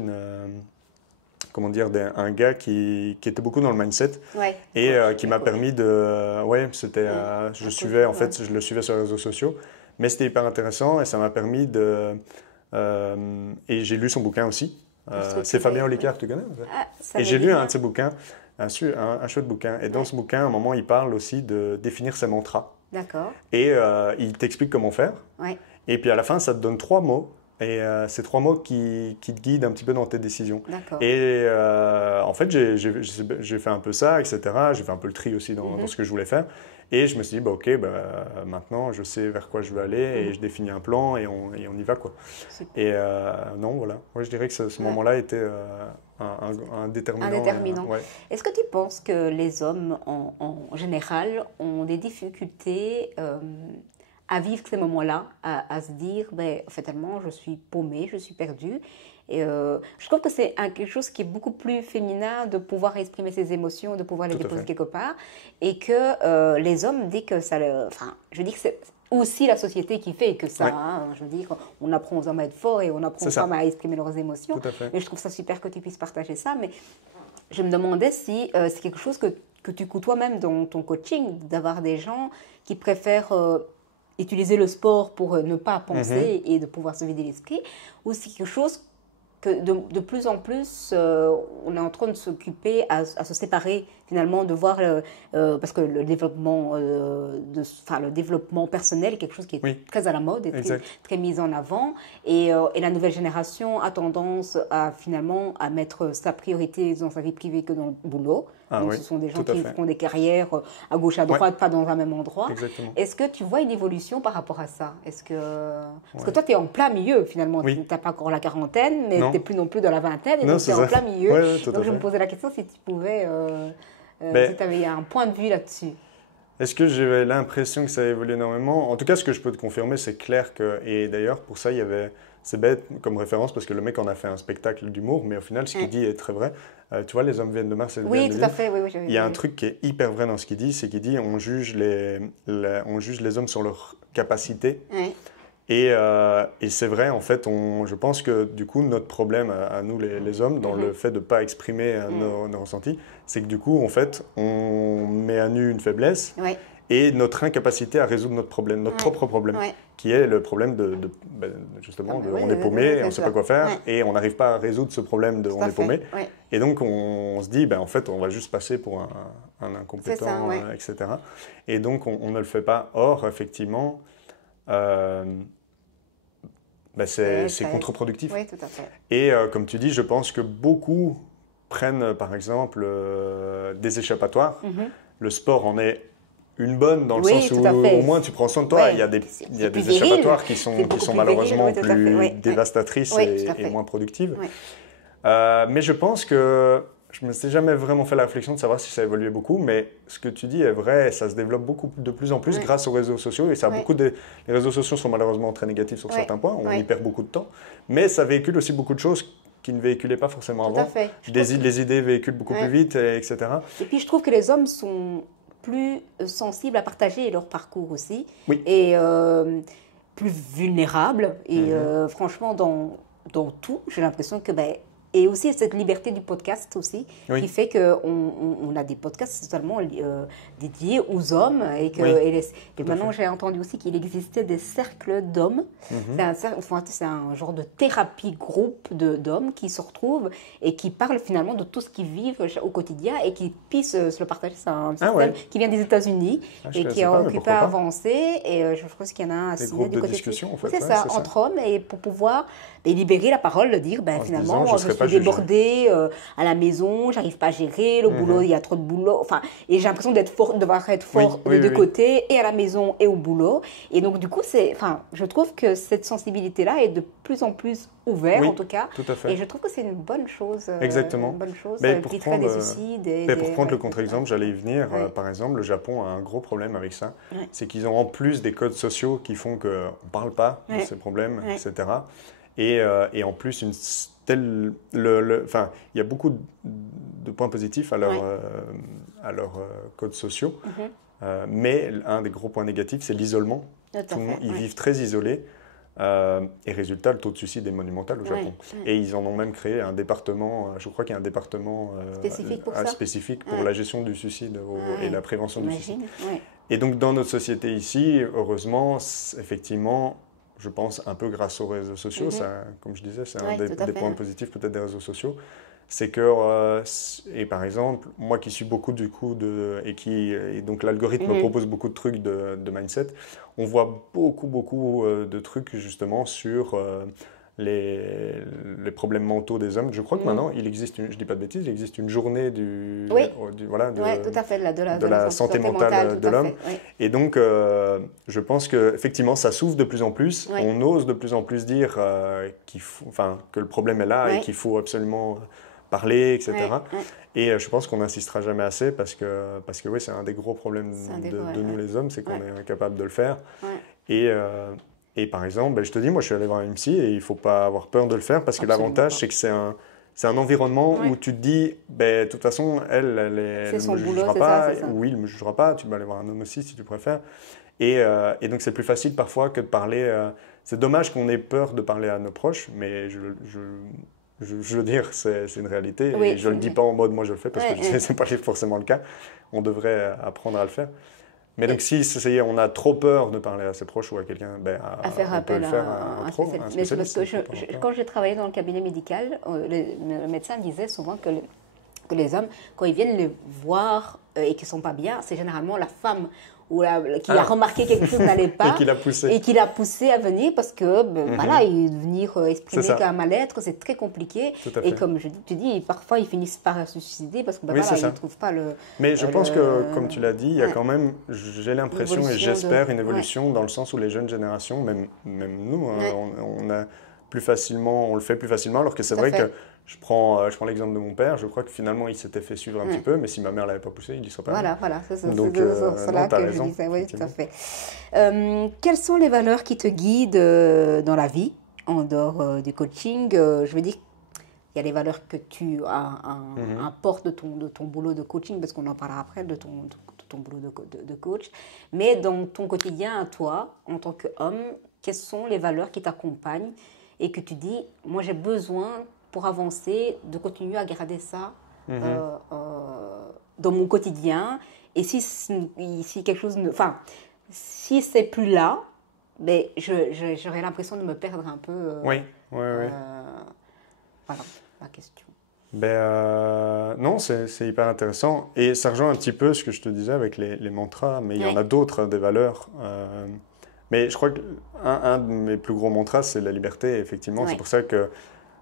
un gars qui était beaucoup dans le mindset et qui m'a permis de... je le suivais sur les réseaux sociaux, mais c'était hyper intéressant et ça m'a permis de... et j'ai lu son bouquin aussi. C'est Fabien Olicard, tu connais? Et j'ai lu un de ses bouquins, un chouette bouquin. Et dans ce bouquin, à un moment, il parle aussi de définir ses mantras. D'accord. Et il t'explique comment faire. Et puis à la fin, ça te donne 3 mots Et c'est 3 mots qui te guident un petit peu dans tes décisions. D'accord. Et en fait, j'ai fait un peu ça, etc. J'ai fait un peu le tri aussi dans ce que je voulais faire. Et je me suis dit, bah, ok, maintenant je sais vers quoi je veux aller et je définis un plan et on y va, quoi. Super. Et non, voilà. Moi, je dirais que ce moment-là était un déterminant. Un déterminant. Ouais. Est-ce que tu penses que les hommes, en général, ont des difficultés à vivre ces moments-là, à se dire, fatalement, je suis paumée, je suis perdue. Et je trouve que c'est quelque chose qui est beaucoup plus féminin de pouvoir exprimer ses émotions, de pouvoir les déposer quelque part. Et que les hommes disent que ça... Enfin, je dis que c'est aussi la société qui fait que ça. Hein, je veux dire, on apprend aux hommes à être forts et on apprend aux femmes à exprimer leurs émotions. Tout à fait. Et je trouve ça super que tu puisses partager ça. Mais je me demandais si c'est quelque chose que tu côtoies même dans ton coaching, d'avoir des gens qui préfèrent... utiliser le sport pour ne pas penser et de pouvoir se vider l'esprit, ou c'est quelque chose que de plus en plus on est en train de s'occuper à se séparer finalement, de voir parce que le développement le développement personnel est quelque chose qui est très à la mode et très mis en avant, et la nouvelle génération a tendance à finalement à mettre sa priorité dans sa vie privée que dans le boulot. Donc, ce sont des gens qui font des carrières à gauche, à droite, pas dans un même endroit. Exactement. Est-ce que tu vois une évolution par rapport à ça? Parce que toi, tu es en plein milieu, finalement. Tu n'as pas encore la quarantaine, mais tu n'es plus non plus dans la vingtaine, et donc tu es en plein milieu. Donc, je me posais la question si tu pouvais, si tu avais un point de vue là-dessus. Est-ce que j'ai l'impression que ça évolue énormément? En tout cas, ce que je peux te confirmer, c'est clair que... Et d'ailleurs, pour ça, il y avait... C'est bête comme référence parce que le mec en a fait un spectacle d'humour, mais au final, ce qu'il dit est très vrai. Tu vois, les hommes viennent de Mars et oui, tout à fait. Oui, il y a un truc qui est hyper vrai dans ce qu'il dit, c'est qu'il dit on juge les hommes sur leur capacité. Oui. Et c'est vrai, en fait, je pense que du coup, notre problème à nous les hommes, dans le fait de ne pas exprimer nos ressentis, c'est que du coup, en fait, on met à nu une faiblesse. Oui. Et notre incapacité à résoudre notre problème, notre propre problème, qui est le problème justement, on est paumé, on ne sait pas quoi faire, et on n'arrive pas à résoudre ce problème de on est paumé. Et donc, on se dit, en fait, on va juste passer pour un incompétent, etc. Et donc, on ne le fait pas. Or, effectivement, c'est contre-productif. Oui, tout à fait. Et comme tu dis, je pense que beaucoup prennent, par exemple, des échappatoires. Le sport en est une bonne dans le sens où au moins tu prends soin de toi. Il y a des échappatoires qui sont malheureusement plus dévastatrices et moins productives. Mais je pense que je ne me suis jamais vraiment fait la réflexion de savoir si ça évoluait beaucoup, mais ce que tu dis est vrai, ça se développe de plus en plus grâce aux réseaux sociaux, et ça a les réseaux sociaux sont malheureusement très négatifs sur certains points, on y perd beaucoup de temps, mais ça véhicule aussi beaucoup de choses qui ne véhiculaient pas forcément avant. Les idées véhiculent beaucoup plus vite, etc. Et puis je trouve que les hommes sont plus sensibles à partager leur parcours aussi, et plus vulnérables, et franchement dans tout, j'ai l'impression que et aussi cette liberté du podcast aussi, qui fait qu'on a des podcasts totalement dédiés aux hommes. Et maintenant, j'ai entendu aussi qu'il existait des cercles d'hommes. C'est un genre de thérapie groupe d'hommes qui se retrouvent et qui parlent finalement de tout ce qu'ils vivent au quotidien et qui puissent se le partager. C'est un système qui vient des États-Unis et qui est occupé à avancer. Et je pense qu'il y en a un des groupes de discussion, en fait. C'est ça, entre hommes, et pour pouvoir libérer la parole, de dire finalement, je suis débordée à la maison, j'arrive pas à gérer, le boulot, il y a trop de boulot, et j'ai l'impression de devoir être fort des deux côtés, et à la maison et au boulot. Et donc du coup, je trouve que cette sensibilité-là est de plus en plus ouverte, en tout cas. Tout à fait. Et je trouve que c'est une bonne chose. Exactement. Une bonne chose. Mais pour prendre le contre-exemple, j'allais y venir. Par exemple, le Japon a un gros problème avec ça. C'est qu'ils ont en plus des codes sociaux qui font qu'on ne parle pas de ces problèmes, etc. Et en plus, il y a beaucoup de points positifs à leurs codes sociaux, mais un des gros points négatifs, c'est l'isolement. Ils vivent très isolés, et résultat, le taux de suicide est monumental au Japon. Et ils en ont même créé un département, je crois qu'il y a un département spécifique pour la gestion du suicide et la prévention du suicide. Et donc, dans notre société ici, heureusement, effectivement, je pense un peu grâce aux réseaux sociaux, ça, comme je disais, c'est un des points positifs peut-être des réseaux sociaux, c'est que, et par exemple, moi qui suis beaucoup du coup, et donc l'algorithme me propose beaucoup de trucs de mindset, on voit beaucoup de trucs justement sur les problèmes mentaux des hommes. Je crois que maintenant, il existe, je dis pas de bêtises, il existe une journée voilà, tout à fait, de la santé mentale de l'homme. Oui. Et donc, je pense qu'effectivement, ça s'ouvre de plus en plus. Oui. On ose de plus en plus dire que le problème est là Oui. et qu'il faut absolument parler, etc. Oui. Et je pense qu'on n'insistera jamais assez parce que oui, c'est un des gros problèmes de nous les hommes, c'est qu'on est incapable de le faire. Oui. Et par exemple, je te dis, moi je suis allé voir une psy et il ne faut pas avoir peur de le faire parce que l'avantage, c'est que c'est un environnement où tu te dis, de toute façon, elle ne me jugera pas, ou il ne me jugera pas, tu peux aller voir un homme aussi si tu préfères. Et donc c'est plus facile parfois que de parler. C'est dommage qu'on ait peur de parler à nos proches, mais je veux dire, c'est une réalité. Oui, et je ne le dis pas en mode moi je le fais parce que je sais que ce n'est pas forcément le cas. On devrait apprendre à le faire. Mais donc, si on a trop peur de parler à ses proches ou à quelqu'un, à faire appel à un pro, un spécialiste. Mais quand j'ai travaillé dans le cabinet médical, le médecin disait souvent que les hommes, quand ils viennent les voir et qu'ils ne sont pas bien, c'est généralement la femme qui a remarqué quelque chose n'allait pas et qui l'a poussé à venir parce que voilà, venir exprimer qu'un mal-être, c'est très compliqué. Et comme tu dis, parfois ils finissent par se suicider parce que voilà, ils ne trouvent pas le. Mais je pense que, comme tu l'as dit, il y a quand même, j'ai l'impression et j'espère une évolution dans le sens où les jeunes générations, même nous, on le fait plus facilement, alors que c'est vrai que je prends l'exemple de mon père, je crois que finalement il s'était fait suivre un petit peu, mais si ma mère ne l'avait pas poussé, il n'y serait pas. Voilà, c'est cela que je disais, oui, tout à fait. Quelles sont les valeurs qui te guident dans la vie, en dehors du coaching? Je veux dire, il y a les valeurs que tu apportes de ton boulot de coaching, parce qu'on en parlera après, de ton boulot de coach, mais dans ton quotidien à toi, en tant qu'homme, quelles sont les valeurs qui t'accompagnent et que tu dis, moi j'ai besoin pour avancer, de continuer à garder ça dans mon quotidien. Et si quelque chose si c'est plus là, j'aurais l'impression de me perdre un peu. Oui. Voilà, la question. Non, c'est hyper intéressant. Et ça rejoint un petit peu ce que je te disais avec les mantras, mais il y en a d'autres, des valeurs. Mais je crois qu'un de mes plus gros mantras, c'est la liberté, effectivement. C'est pour ça que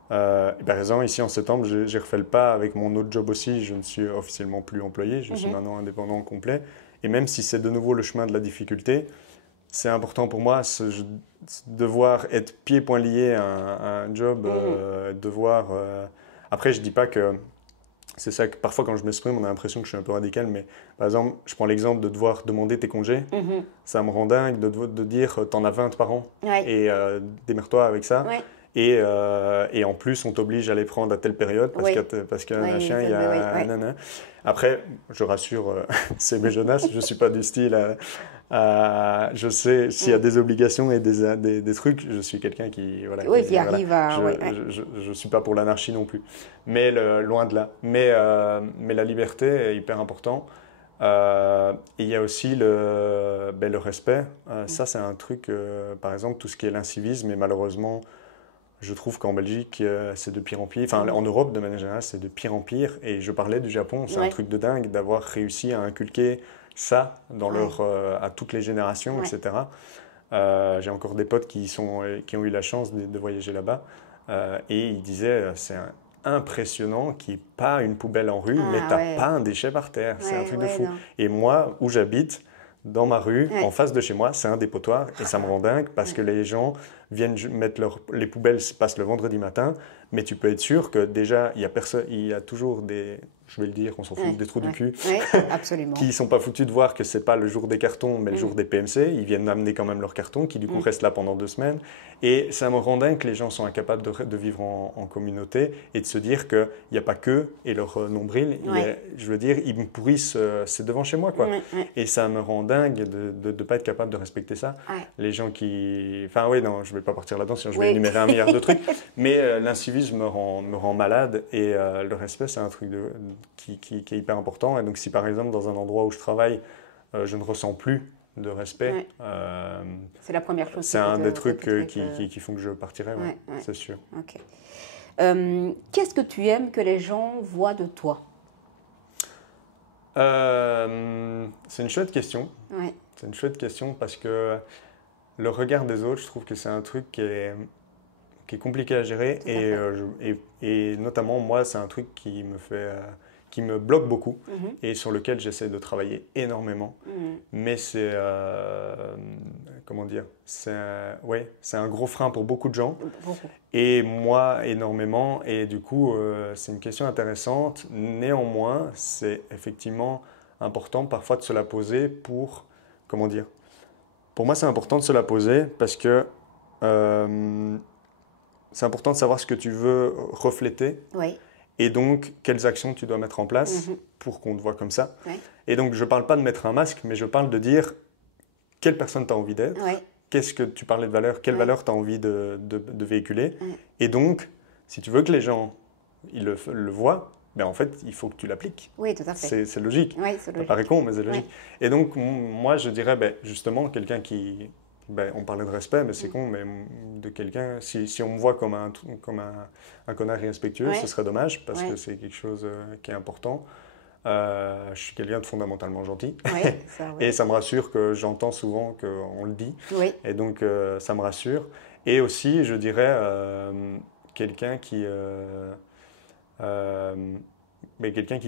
par exemple, ici en septembre, j'ai refait le pas avec mon autre job aussi. Je ne suis officiellement plus employé, je suis maintenant indépendant complet. Et même si c'est de nouveau le chemin de la difficulté, c'est important pour moi devoir être pieds-poings liés à un job, Après, je ne dis pas que c'est ça que parfois quand je m'exprime, on a l'impression que je suis un peu radical, mais par exemple, je prends l'exemple de devoir demander tes congés. Ça me rend dingue de dire t'en as 20 par an et démerde-toi avec ça. Et en plus, on t'oblige à les prendre à telle période parce que machin, il y a nanana. Après, je rassure, c'est mes jeunesses, je ne suis pas du style je sais s'il y a des obligations et des trucs, je suis quelqu'un qui arrive à. Je ne suis pas pour l'anarchie non plus, mais loin de là. Mais la liberté est hyper important. Il y a aussi le respect. Ça, c'est un truc, par exemple, tout ce qui est l'incivisme, et malheureusement, je trouve qu'en Belgique, c'est de pire en pire. Enfin, en Europe, de manière générale, c'est de pire en pire. Et je parlais du Japon, c'est un truc de dingue d'avoir réussi à inculquer ça à toutes les générations, etc. J'ai encore des potes qui ont eu la chance de voyager là-bas. Et ils disaient, c'est impressionnant qu'il n'y ait pas une poubelle en rue, mais tu n'as pas un déchet par terre. C'est un truc de fou. Non. Et moi, où j'habite, dans ma rue, en face de chez moi, c'est un dépotoir. Et ça me rend dingue parce que les gens viennent mettre les poubelles, passent le vendredi matin. Mais tu peux être sûr que déjà, il y a toujours des... Je vais le dire, on s'en fout, des trous du cul, qui ne sont pas foutus de voir que ce n'est pas le jour des cartons, mais le jour des PMC. Ils viennent amener quand même leurs cartons, qui du coup restent là pendant 2 semaines. Et ça me rend dingue que les gens sont incapables de vivre en communauté et de se dire qu'il n'y a pas qu'eux et leur nombril. Je veux dire, ils me pourrissent, c'est devant chez moi, quoi. Et ça me rend dingue de ne pas être capable de respecter ça. Les gens qui... Enfin, non, je ne vais pas partir là-dedans, sinon je vais énumérer un milliard de trucs. Mais l'incivisme me rend malade et le respect, c'est un truc qui est hyper important. Et donc, si par exemple, dans un endroit où je travaille, je ne ressens plus de respect, c'est la première chose. C'est un des trucs qui font que je partirai, c'est sûr. Okay. Qu'est-ce que tu aimes que les gens voient de toi? C'est une chouette question. C'est une chouette question parce que le regard des autres, je trouve que c'est un truc qui est qui est compliqué à gérer. Tout à fait. Et notamment, moi, c'est un truc qui me fait, qui me bloque beaucoup Mhm. et sur lequel j'essaie de travailler énormément. Mhm. Mais c'est, comment dire, ouais, c'est un gros frein pour beaucoup de gens. Beaucoup. Et moi, énormément. Et du coup, c'est une question intéressante. Néanmoins, c'est effectivement important parfois de se la poser pour, comment dire, pour moi, c'est important de se la poser parce que c'est important de savoir ce que tu veux refléter Oui. et donc quelles actions tu dois mettre en place Mhm. pour qu'on te voit comme ça. Oui. Et donc, je ne parle pas de mettre un masque, mais je parle de dire quelle personne tu as envie d'être, Oui. qu'est-ce que tu parlais de valeur, quelle Ouais. valeur tu as envie de véhiculer. Ouais. Et donc, si tu veux que les gens ils le voient, ben en fait, il faut que tu l'appliques. Oui, tout à fait. C'est logique. Oui, c'est Ça logique. paraît con, mais c'est logique. Ouais. Et donc, moi, je dirais, ben, justement, quelqu'un qui... Ben, on parlait de respect, mais c'est con, mais de quelqu'un... Si on me voit comme un connard irrespectueux, Ouais. ce serait dommage, parce Ouais. que c'est quelque chose qui est important. Je suis quelqu'un de fondamentalement gentil. Oui, ça, oui. Et ça me rassure que j'entends souvent qu'on le dit. Oui. Et donc, ça me rassure. Et aussi, je dirais, quelqu'un mais quelqu'un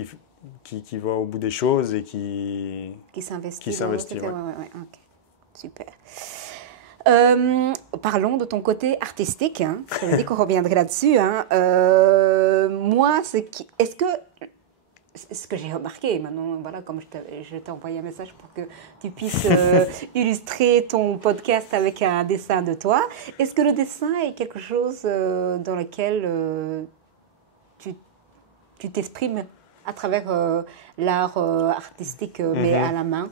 qui va au bout des choses et qui s'investit. Qui s'investit, Ouais. ouais. Ouais. Ok. Super. Parlons de ton côté artistique. Hein. Je me dis qu'on reviendrait là-dessus. Hein. Moi, est-ce que ce que j'ai remarqué maintenant, voilà, comme je t'ai envoyé un message pour que tu puisses illustrer ton podcast avec un dessin de toi, est-ce que le dessin est quelque chose dans lequel tu t'exprimes à travers l'art artistique, mais à la main?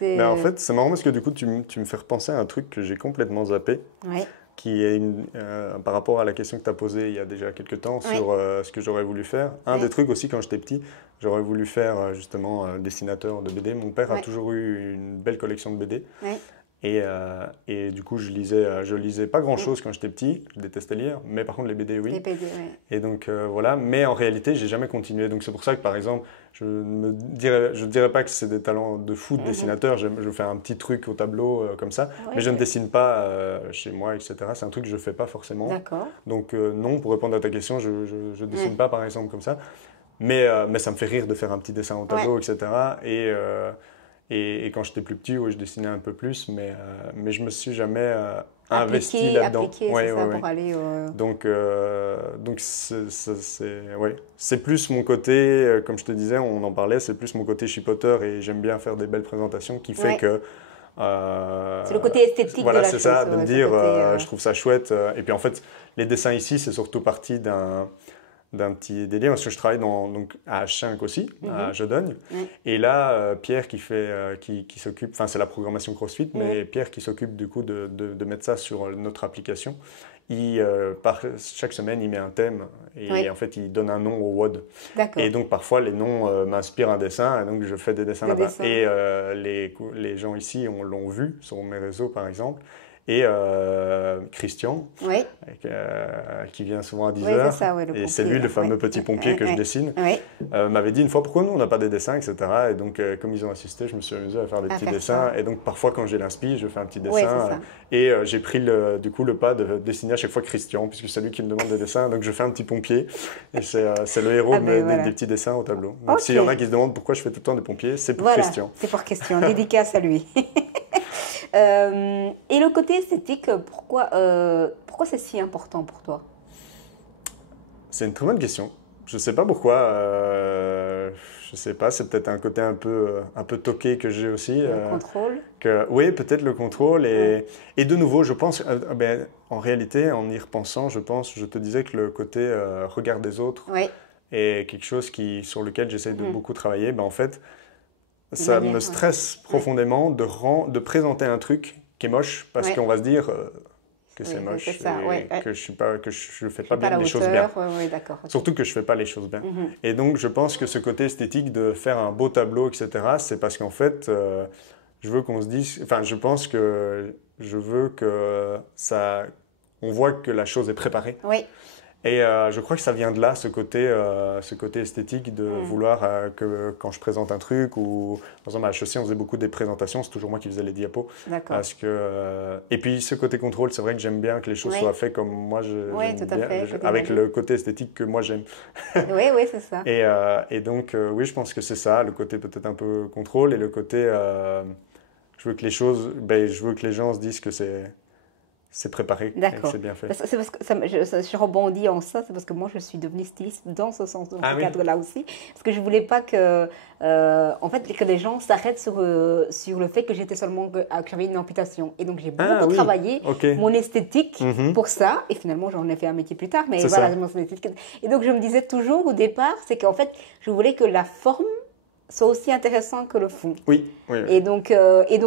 Mais en fait, c'est marrant parce que du coup, tu me fais repenser à un truc que j'ai complètement zappé, Ouais. qui est par rapport à la question que tu as posée il y a déjà quelques temps Oui. sur ce que j'aurais voulu faire. Un Oui. des trucs aussi, quand j'étais petit, j'aurais voulu faire justement dessinateur de BD. Mon père a Oui. toujours eu une belle collection de BD. Oui. Et du coup, je lisais pas grand-chose quand j'étais petit. Je détestais lire, mais par contre, les BD, oui. Les BD, ouais. Et donc voilà, mais en réalité, j'ai jamais continué. Donc c'est pour ça que par exemple, je dirais pas que c'est des talents de fou de dessinateur. Je fais un petit truc au tableau comme ça, Ouais, mais je ne ouais. dessine pas chez moi, etc. C'est un truc que je fais pas forcément. D'accord. Donc non, pour répondre à ta question, je dessine Ouais. pas par exemple comme ça. Mais ça me fait rire de faire un petit dessin au tableau, etc. Et quand j'étais plus petit, oui, je dessinais un peu plus, mais je me suis jamais investi là-dedans. Appliqué, Ouais, c'est ouais, ça, ouais. pour aller... Donc c'est plus mon côté, comme je te disais, on en parlait, c'est plus mon côté chipoteur et j'aime bien faire des belles présentations qui fait Ouais. que... C'est le côté esthétique voilà, de la c'est chose. ça, de me ouais, ce dire, côté, je trouve ça chouette. Et puis en fait, les dessins ici, c'est surtout parti d'un petit délire, parce que je travaille donc à H5 aussi, à Jodogne. Ouais. Et là, Pierre qui s'occupe, enfin c'est la programmation CrossFit, mais Pierre qui s'occupe du coup de mettre ça sur notre application. Chaque semaine, il met un thème et Oui. en fait, il donne un nom au WOD. D'accord. Et donc parfois, les noms m'inspirent un dessin, et donc je fais des dessins Des là-bas. dessins. Et les gens ici l'ont vu sur mes réseaux, par exemple. Et Christian, Oui, qui vient souvent à 10 Oui, heures, c'est ça, ouais, le et c'est pompier, lui le là. fameux Ouais. petit pompier que je dessine, oui. m'avait dit une fois pourquoi nous on n'a pas des dessins, etc. Et donc comme ils ont assisté, je me suis amusé à faire des À petits faire dessins. ça. Et donc parfois quand j'ai l'inspi, je fais un petit dessin. Ouais, c'est ça. Et j'ai pris du coup le pas de dessiner à chaque fois Christian, puisque c'est lui qui me demande des dessins. Donc je fais un petit pompier, et c'est le héros Ah ben, voilà. des petits dessins au tableau. Donc Ok. s'il y en a qui se demandent pourquoi je fais tout le temps des pompiers, c'est pour Voilà, Christian. c'est pour Christian. Dédicace à lui. Et le côté esthétique, pourquoi c'est si important pour toi? C'est une très bonne question. Je sais pas pourquoi. Je sais pas. C'est peut-être un côté un peu toqué que j'ai aussi. Le contrôle? Oui, peut-être le contrôle. Et de nouveau, je pense. En réalité, en y repensant, je te disais que le côté regard des autres Oui. est quelque chose sur lequel j'essaie de beaucoup travailler. En fait, De ça manière, me stresse profondément de présenter un truc qui est moche parce Ouais. qu'on va se dire que Oui, c'est moche c'est ça, et ouais. que je fais pas Pas bien la les choses bien. hauteur. Oui, d'accord. ok. Surtout que je fais pas les choses bien. Et donc, je pense que ce côté esthétique de faire un beau tableau, etc., c'est parce qu'en fait, je veux qu'on se dise... Enfin, je pense que je veux que on voit que la chose est préparée. Oui, Et je crois que ça vient de là, ce côté esthétique de vouloir que quand je présente un truc ou par exemple à HEC on faisait beaucoup des présentations, c'est toujours moi qui faisais les diapos. D'accord. Parce que et puis ce côté contrôle, c'est vrai que j'aime bien que les choses soient faites comme moi j'aime tout à bien, fait, avec le côté esthétique que moi j'aime. Oui, c'est ça. Et donc oui, je pense que c'est ça, le côté peut-être un peu contrôle et le côté je veux que les choses, je veux que les gens se disent que c'est préparé, et que c'est bien fait. C'est parce que je rebondis en ça, c'est parce que moi je suis devenue styliste dans ce sens, dans ce cadre-là aussi, parce que je voulais pas que, en fait, que les gens s'arrêtent sur le fait que j'étais seulement que j'avais une amputation, et donc j'ai beaucoup travaillé mon esthétique pour ça, et finalement j'en ai fait un métier plus tard, mais voilà, mon esthétique. Et donc je me disais toujours au départ, c'est qu'en fait je voulais que la forme soit aussi intéressant que le fond. Oui. Et donc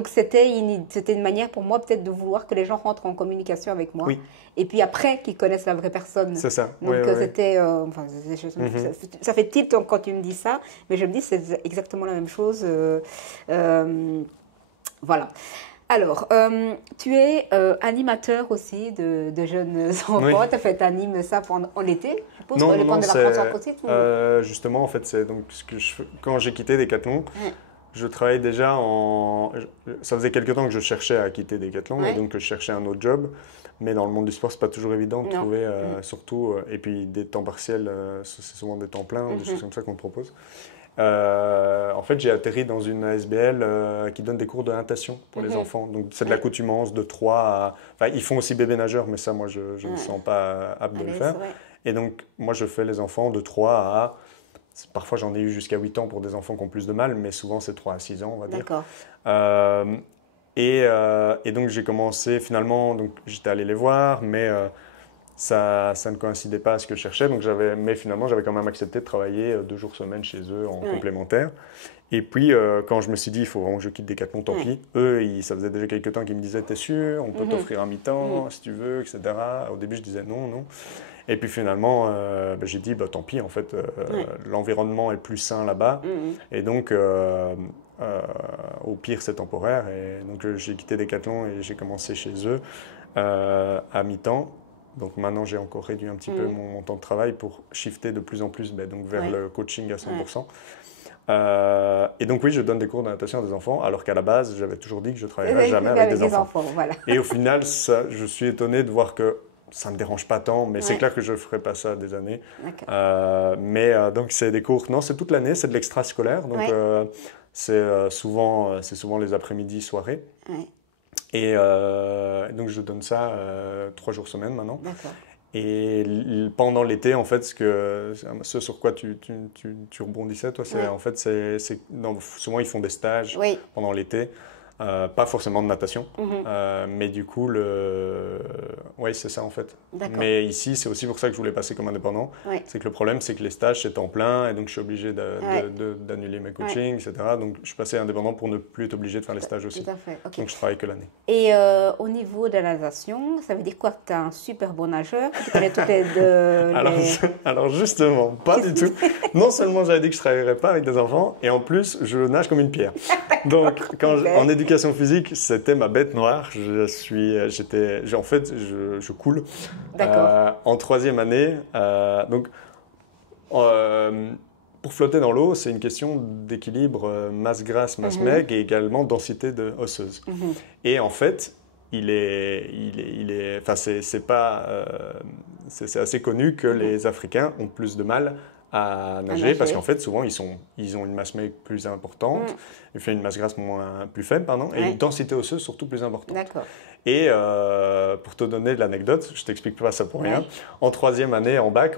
c'était une manière pour moi peut-être de vouloir que les gens rentrent en communication avec moi. Oui. Et puis après, qu'ils connaissent la vraie personne. C'est ça. Donc c'était... ça fait tilt quand tu me dis ça, mais je me dis c'est exactement la même chose. Voilà. Alors, tu es animateur aussi de jeunes enfants. Tu animes ça en été, je suppose, pendant la vacances aussi justement, en fait, c'est donc ce que quand j'ai quitté Decathlon, je travaillais déjà ça faisait quelque temps que je cherchais à quitter Decathlon, et donc que je cherchais un autre job. Mais dans le monde du sport, c'est pas toujours évident de trouver, surtout, et puis des temps partiels, c'est souvent des temps pleins, des choses comme ça qu'on te propose. En fait, j'ai atterri dans une ASBL qui donne des cours de natation pour les enfants. Donc, c'est de l'accoutumance de 3 à... Enfin, ils font aussi bébé nageur, mais ça, moi, je ne me sens pas apte de le faire. Et donc, moi, je fais les enfants de 3 à... Parfois, j'en ai eu jusqu'à 8 ans pour des enfants qui ont plus de mal, mais souvent, c'est 3 à 6 ans, on va dire. D'accord. Et donc, j'ai commencé, finalement, donc j'étais allé les voir, mais... Ça ne coïncidait pas à ce que je cherchais, mais finalement j'avais quand même accepté de travailler 2 jours semaine chez eux en complémentaire. Et puis quand je me suis dit il faut vraiment que je quitte Decathlon, tant pis. Eux, ça faisait déjà quelques temps qu'ils me disaient t'es sûr, on peut t'offrir un mi-temps si tu veux, etc. Au début je disais non. Et puis finalement j'ai dit tant pis en fait, l'environnement est plus sain là-bas. Et donc au pire c'est temporaire. Et donc j'ai quitté Decathlon et j'ai commencé chez eux à mi-temps. Donc maintenant, j'ai encore réduit un petit peu mon temps de travail pour shifter de plus en plus donc vers le coaching à 100%. Et donc oui, je donne des cours de natation à des enfants, alors qu'à la base, j'avais toujours dit que je ne travaillerais jamais avec des enfants. Voilà. Et au final, je suis étonné de voir que ça ne me dérange pas tant, mais c'est clair que je ne ferai pas ça des années. Donc c'est des cours, non, c'est toute l'année, c'est de l'extrascolaire. Donc c'est souvent les après-midi, soirées. Et donc je donne ça 3 jours semaine maintenant. D'accord. Et pendant l'été, en fait, ce sur quoi tu rebondissais, toi, c'est en fait, souvent ils font des stages pendant l'été. Pas forcément de natation, mais du coup, oui, c'est ça en fait. Mais ici, c'est aussi pour ça que je voulais passer comme indépendant. C'est que le problème, c'est que les stages, c'est temps plein, et donc je suis obligé d'annuler mes coachings, etc. Donc je suis passé indépendant pour ne plus être obligé de faire les stages aussi. Tout à fait. Okay. Donc je travaille que l'année. Et au niveau de la natation, ça veut dire quoi? Que tu es un super bon nageur? Tu connais toutes les... Alors justement, pas du tout. Non seulement j'avais dit que je ne travaillerais pas avec des enfants, et en plus, je nage comme une pierre. Donc en éducation physique, c'était ma bête noire. En fait, je coule. En 3e année. Pour flotter dans l'eau, c'est une question d'équilibre masse grasse, masse maigre et également densité osseuse. Et en fait, c'est assez connu que les Africains ont plus de mal à nager parce qu'en fait souvent ils ont une masse maigre plus importante, une masse grasse plus faible et une densité osseuse surtout plus importante. D'accord. Et pour te donner de l'anecdote, je t'explique pas ça pour rien. En 3e année en bac,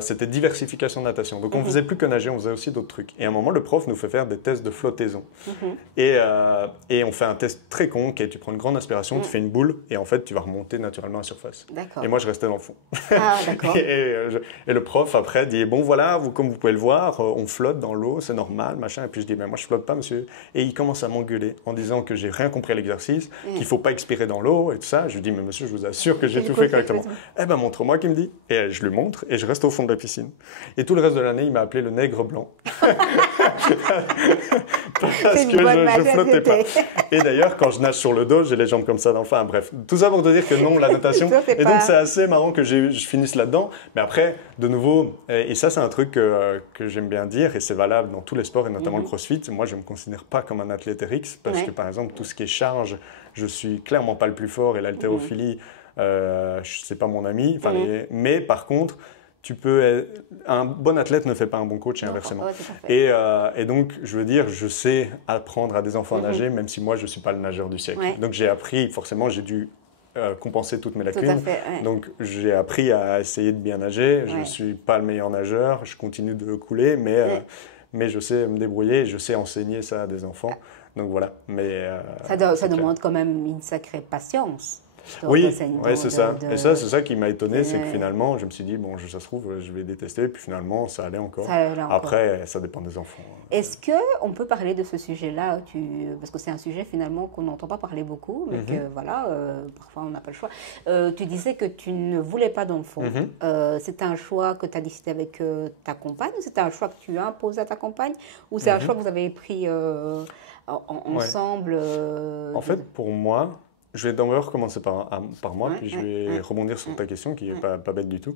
c'était diversification de natation. Donc on faisait plus que nager, on faisait aussi d'autres trucs. Et à un moment le prof nous fait faire des tests de flottaison. Et on fait un test très con qui est tu prends une grande aspiration, tu fais une boule et en fait tu vas remonter naturellement à la surface. D'accord. Et moi je restais dans le fond. Ah d'accord. et le prof après dit bon voilà, comme vous pouvez le voir, on flotte dans l'eau, c'est normal, machin. Et puis je dis mais moi je flotte pas monsieur. Et il commence à m'engueuler en disant que j'ai rien compris à l'exercice, qu'il faut pas expirer dans l'eau et tout ça. Je lui dis, mais monsieur, je vous assure que j'ai tout fait correctement. Eh ben, montre-moi, qu'il me dit. Et je lui montre et je reste au fond de la piscine. Et tout le reste de l'année, il m'a appelé le nègre blanc. Parce que je flottais pas. Et d'ailleurs, quand je nage sur le dos, j'ai les jambes comme ça dans le fond. Bref, tout ça pour te dire que non, la natation. Et donc, c'est assez marrant que je finisse là-dedans. Mais après, de nouveau, et ça, c'est un truc que j'aime bien dire, et c'est valable dans tous les sports, et notamment le crossfit. Moi, je ne me considère pas comme un athlète RX, parce que, par exemple, tout ce qui est charge, je suis clairement pas le plus fort, et l'haltérophilie, c'est pas mon ami. Enfin, mais par contre, un bon athlète ne fait pas un bon coach et inversement. Et donc, je veux dire, je sais apprendre à des enfants à nager, même si moi, je ne suis pas le nageur du siècle. Donc, j'ai appris, forcément, j'ai dû compenser toutes mes lacunes. Donc, j'ai appris à essayer de bien nager. Je ne suis pas le meilleur nageur, je continue de couler, mais je sais me débrouiller et je sais enseigner ça à des enfants. Donc, voilà. Mais, ça demande quand même une sacrée patience. Oui, c'est ça. Et ça, c'est ça qui m'a étonné, c'est que finalement, je me suis dit, bon, ça se trouve, je vais détester, et puis finalement, ça allait encore. Après, ça dépend des enfants. Est-ce qu'on peut parler de ce sujet-là, parce que c'est un sujet finalement qu'on n'entend pas parler beaucoup, mais que voilà, parfois on n'a pas le choix. Tu disais que tu ne voulais pas d'enfant. C'est un choix que tu as décidé avec ta compagne, ou c'est un choix que tu as imposé à ta compagne, ou c'est un choix que vous avez pris ensemble En fait, pour moi... Je vais d'abord commencer par moi, puis je vais rebondir sur ta question qui n'est pas bête du tout.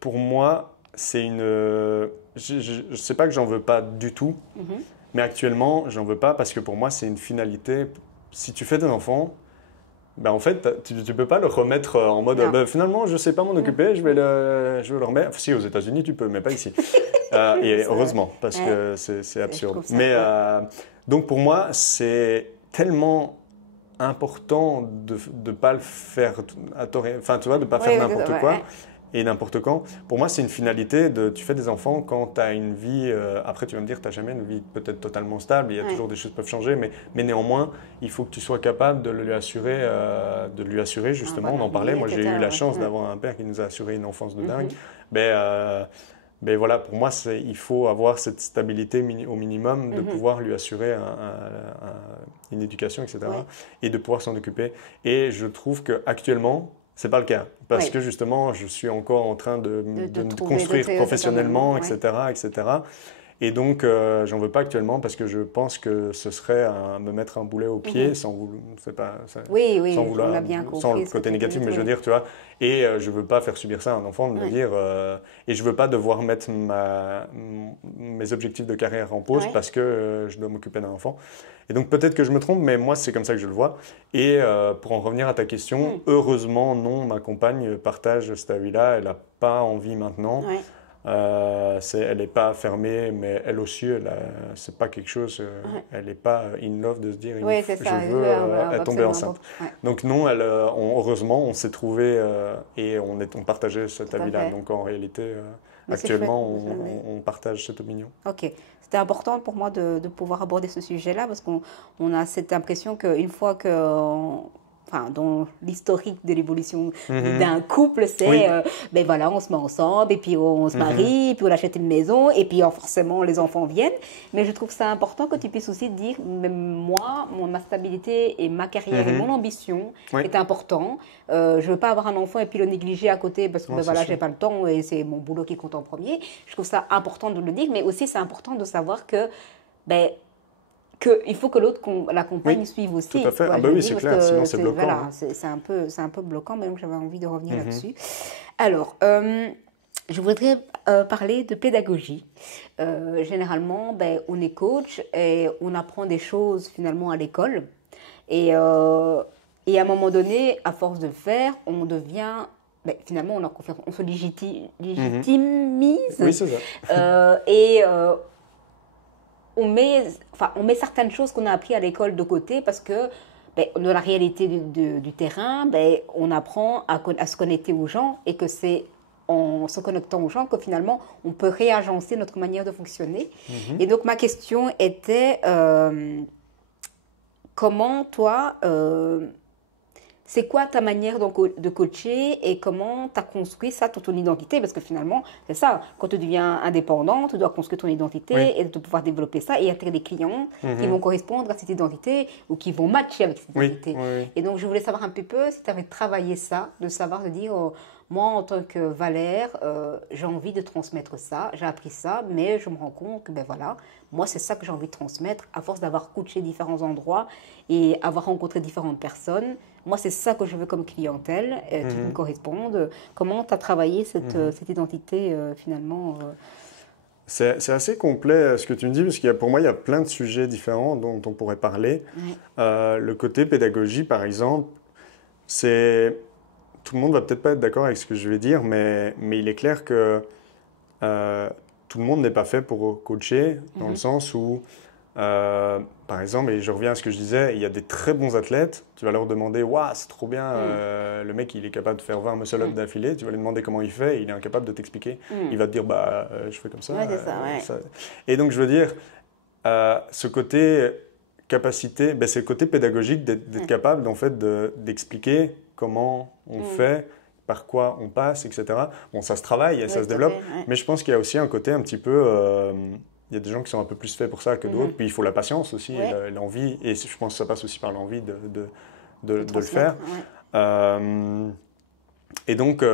Pour moi, c'est une... Je ne sais pas que j'en veux pas du tout, mais actuellement, j'en veux pas parce que pour moi, c'est une finalité. Si tu fais des enfants, ben en fait, tu ne peux pas le remettre en mode finalement, je ne sais pas m'en occuper, je vais le remettre. Enfin, si, aux États-Unis, tu peux, mais pas ici. Et heureusement, parce que c'est absurde. Mais donc pour moi, c'est tellement important de ne pas le faire enfin tu vois, de pas faire n'importe quoi et n'importe quand. Pour moi, c'est une finalité tu fais des enfants quand tu as une vie, après tu vas me dire, tu n'as jamais une vie peut-être totalement stable, il y a toujours des choses qui peuvent changer, mais néanmoin, il faut que tu sois capable de lui assurer justement, on en parlait, moi j'ai eu la chance d'avoir un père qui nous a assuré une enfance de dingue, mais voilà, pour moi, il faut avoir cette stabilité au minimum de pouvoir lui assurer une éducation, etc. Et de pouvoir s'en occuper. Et je trouve qu'actuellement, ce n'est pas le cas. Parce que justement, je suis encore en train de me construire professionnellement, etc., etc. Et donc, j'en veux pas actuellement parce que je pense que ce serait me mettre un boulet au pied sans vouloir, sans le côté négatif, mais je veux dire, tu vois. Et je veux pas faire subir ça à un enfant, de me dire, et je veux pas devoir mettre mes objectifs de carrière en pause parce que je dois m'occuper d'un enfant. Et donc, peut-être que je me trompe, mais moi, c'est comme ça que je le vois. Et pour en revenir à ta question, heureusement, non, ma compagne partage cet avis-là, elle n'a pas envie maintenant. Elle n'est pas fermée, mais elle aussi, c'est pas quelque chose, elle n'est pas in love de se dire je veux tomber enceinte. Donc non, heureusement, on s'est trouvés et on partageait cet avis-là. Donc en réalité, actuellement, on partage cette opinion. Ok. C'était important pour moi de pouvoir aborder ce sujet-là parce qu'on a cette impression qu'une fois que... dans l'historique de l'évolution d'un couple, c'est ben voilà, on se met ensemble et puis on se marie, et puis on achète une maison et puis forcément les enfants viennent. Mais je trouve ça important que tu puisses aussi dire, moi, ma stabilité et ma carrière et mon ambition est important. Je ne veux pas avoir un enfant et puis le négliger à côté parce que voilà, j'ai pas le temps et c'est mon boulot qui compte en premier. Je trouve ça important de le dire, mais aussi c'est important de savoir que il faut que la compagne suive aussi. Tout à fait. Oui, c'est clair, sinon c'est bloquant. Voilà, c'est un peu bloquant, mais donc j'avais envie de revenir là-dessus. Alors, je voudrais parler de pédagogie. Généralement, on est coach et on apprend des choses finalement à l'école. Et à un moment donné, à force de faire, on devient... finalement, on se légitimise. Oui, c'est ça. On met certaines choses qu'on a appris à l'école de côté parce que dans la réalité du terrain, on apprend à se connecter aux gens et que c'est en se connectant aux gens que finalement on peut réagencer notre manière de fonctionner. Et donc ma question était comment toi c'est quoi ta manière de coacher et comment tu as construit ça, ton identité? Parce que finalement, c'est ça, quand tu deviens indépendant, tu dois construire ton identité et de pouvoir développer ça et attirer des clients qui vont correspondre à cette identité ou qui vont matcher avec cette identité. Et donc, je voulais savoir un petit peu si tu avais travaillé ça, de savoir, de dire, moi, en tant que Valère, j'ai envie de transmettre ça, j'ai appris ça, mais je me rends compte que, ben voilà, moi, c'est ça que j'ai envie de transmettre, à force d'avoir coaché différents endroits et avoir rencontré différentes personnes. Moi, c'est ça que je veux comme clientèle, qui me corresponde. Comment tu as travaillé cette identité, finalement C'est assez complet ce que tu me dis, parce pour moi, il y a plein de sujets différents dont on pourrait parler. Le côté pédagogie, par exemple, c'est... Tout le monde va peut-être pas être d'accord avec ce que je vais dire, mais il est clair que tout le monde n'est pas fait pour coacher, dans le sens où, par exemple, et je reviens à ce que je disais, il y a des très bons athlètes, tu vas leur demander « Waouh, c'est trop bien, le mec il est capable de faire 20 muscle-up d'affilée », tu vas lui demander comment il fait, il est incapable de t'expliquer. Il va te dire « Bah, je fais comme ça. Ouais, c'est ça. Et donc, je veux dire, ce côté capacité, ben, c'est le côté pédagogique d'être capable en fait, d'expliquer comment on fait, par quoi on passe, etc. Bon, ça se travaille et ça se développe, mais je pense qu'il y a aussi un côté un petit peu... il y a des gens qui sont un peu plus faits pour ça que d'autres, puis il faut la patience aussi, l'envie, et je pense que ça passe aussi par l'envie de le faire. Et donc,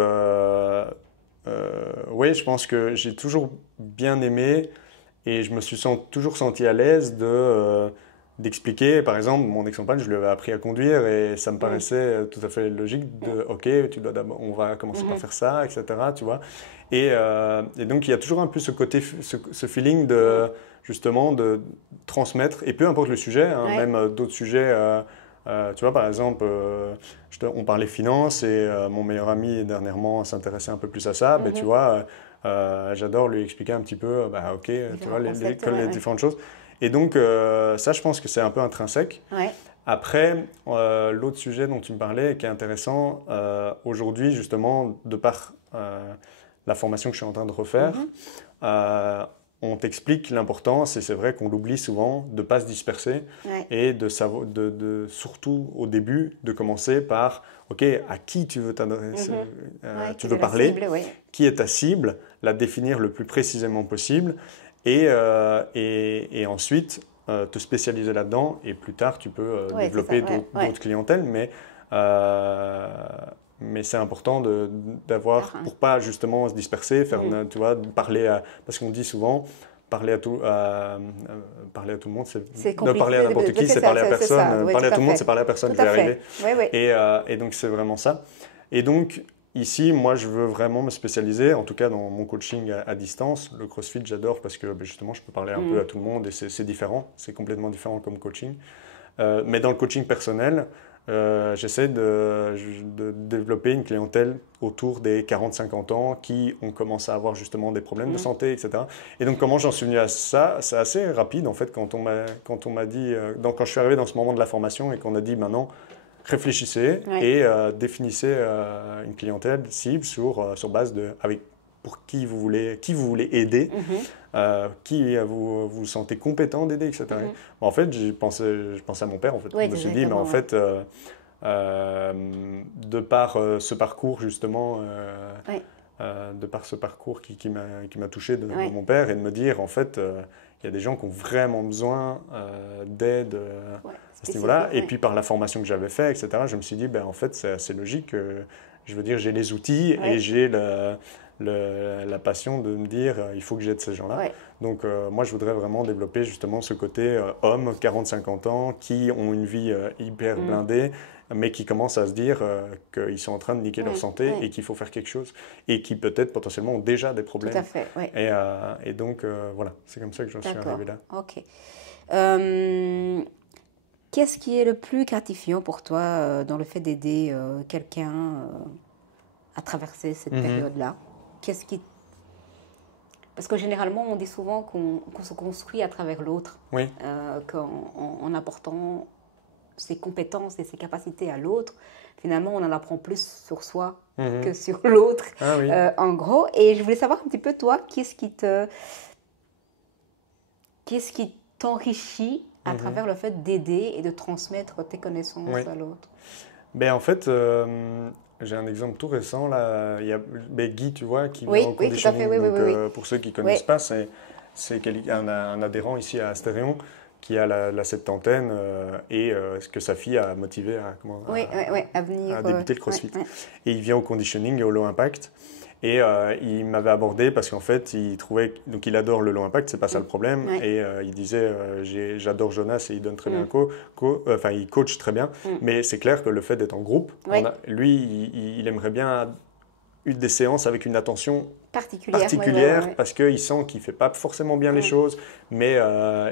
oui, je pense que j'ai toujours bien aimé, et je me suis toujours senti à l'aise d'expliquer, par exemple, mon ex-compagne, je lui avais appris à conduire et ça me paraissait tout à fait logique de, ok, on va commencer par faire ça, etc., tu vois. Et donc, il y a toujours un peu ce côté, ce feeling justement, de transmettre, et peu importe le sujet, hein, même d'autres sujets, tu vois, par exemple, on parlait finance et mon meilleur ami, dernièrement, s'intéressait un peu plus à ça, ben, tu vois, j'adore lui expliquer un petit peu, bah, ok, tu vois, les différentes choses. Et donc, ça, je pense que c'est un peu intrinsèque. Après, l'autre sujet dont tu me parlais, qui est intéressant, aujourd'hui, justement, de par la formation que je suis en train de refaire, on t'explique l'importance, et c'est vrai qu'on l'oublie souvent, de ne pas se disperser et surtout au début, de commencer par, ok, à qui tu veux t'adresser, tu veux parler, cible, qui est ta cible, la définir le plus précisément possible, et ensuite te spécialiser là-dedans, et plus tard tu peux développer d'autres clientèles, mais c'est important d'avoir, pour pas justement se disperser, faire, tu vois, parce qu'on dit souvent, parler à tout le monde, c'est de parler à n'importe qui, c'est parler à personne. Parler à tout le monde, c'est parler à personne, je vais arriver. Et donc c'est vraiment ça. Et donc ici, moi, je veux vraiment me spécialiser, en tout cas dans mon coaching à distance. Le CrossFit, j'adore parce que justement, je peux parler un peu à tout le monde et c'est différent, c'est complètement différent comme coaching. Mais dans le coaching personnel, j'essaie de développer une clientèle autour des 40-50 ans qui ont commencé à avoir justement des problèmes de santé, etc. Et donc, comment j'en suis venu à ça? C'est assez rapide, en fait, quand on m'a dit, quand je suis arrivé dans ce moment de la formation et qu'on a dit maintenant, réfléchissez et définissez une clientèle cible sur base de pour qui vous voulez aider, qui vous vous sentez compétent d'aider, etc. En fait, je pensais à mon père, en fait. Je me suis dit, mais en fait, de par ce parcours, justement, de par ce parcours qui m'a touché de mon père, et de me dire, en fait, il y a des gens qui ont vraiment besoin d'aide à ce niveau-là. Et puis, par la formation que j'avais faite, etc., je me suis dit, ben, en fait, c'est assez logique. Je veux dire, j'ai les outils et j'ai la passion de me dire il faut que j'aide ces gens-là. Donc moi je voudrais vraiment développer justement ce côté homme 40-50 ans qui ont une vie hyper blindée mais qui commencent à se dire qu'ils sont en train de niquer leur santé et qu'il faut faire quelque chose et qui peut-être potentiellement ont déjà des problèmes. Tout à fait, et donc voilà, c'est comme ça que j'en suis arrivé là. Ok. Qu'est-ce qui est le plus gratifiant pour toi dans le fait d'aider quelqu'un à traverser cette période-là? Qu'est-ce qui... Parce que généralement, on dit souvent qu'on se construit à travers l'autre, en apportant ses compétences et ses capacités à l'autre. Finalement, on en apprend plus sur soi que sur l'autre, en gros. Et je voulais savoir un petit peu, toi, qu'est-ce qui t'enrichit à travers le fait d'aider et de transmettre tes connaissances à l'autre? Ben, en fait, j'ai un exemple tout récent. Là. Il y a Guy, tu vois, qui Oui, vient au oui, tout à fait, conditioning. oui, Donc, oui, oui. pour ceux qui ne connaissent Oui. pas, c'est un adhérent ici à Astérion qui a la septantaine et que sa fille a motivé Oui, oui, oui, à venir. à débuter le CrossFit. Ouais. Et il vient au conditioning et au low impact. Et il m'avait abordé parce qu'en fait, il trouvait, donc il adore le low impact, c'est pas ça le problème. Ouais. Et il disait, j'adore Jonas et il donne très bien enfin il coach très bien. Mais c'est clair que le fait d'être en groupe, Ouais. lui, il aimerait bien une des séances avec une attention Particulière, ouais. parce qu'il sent qu'il ne fait pas forcément bien les choses, mais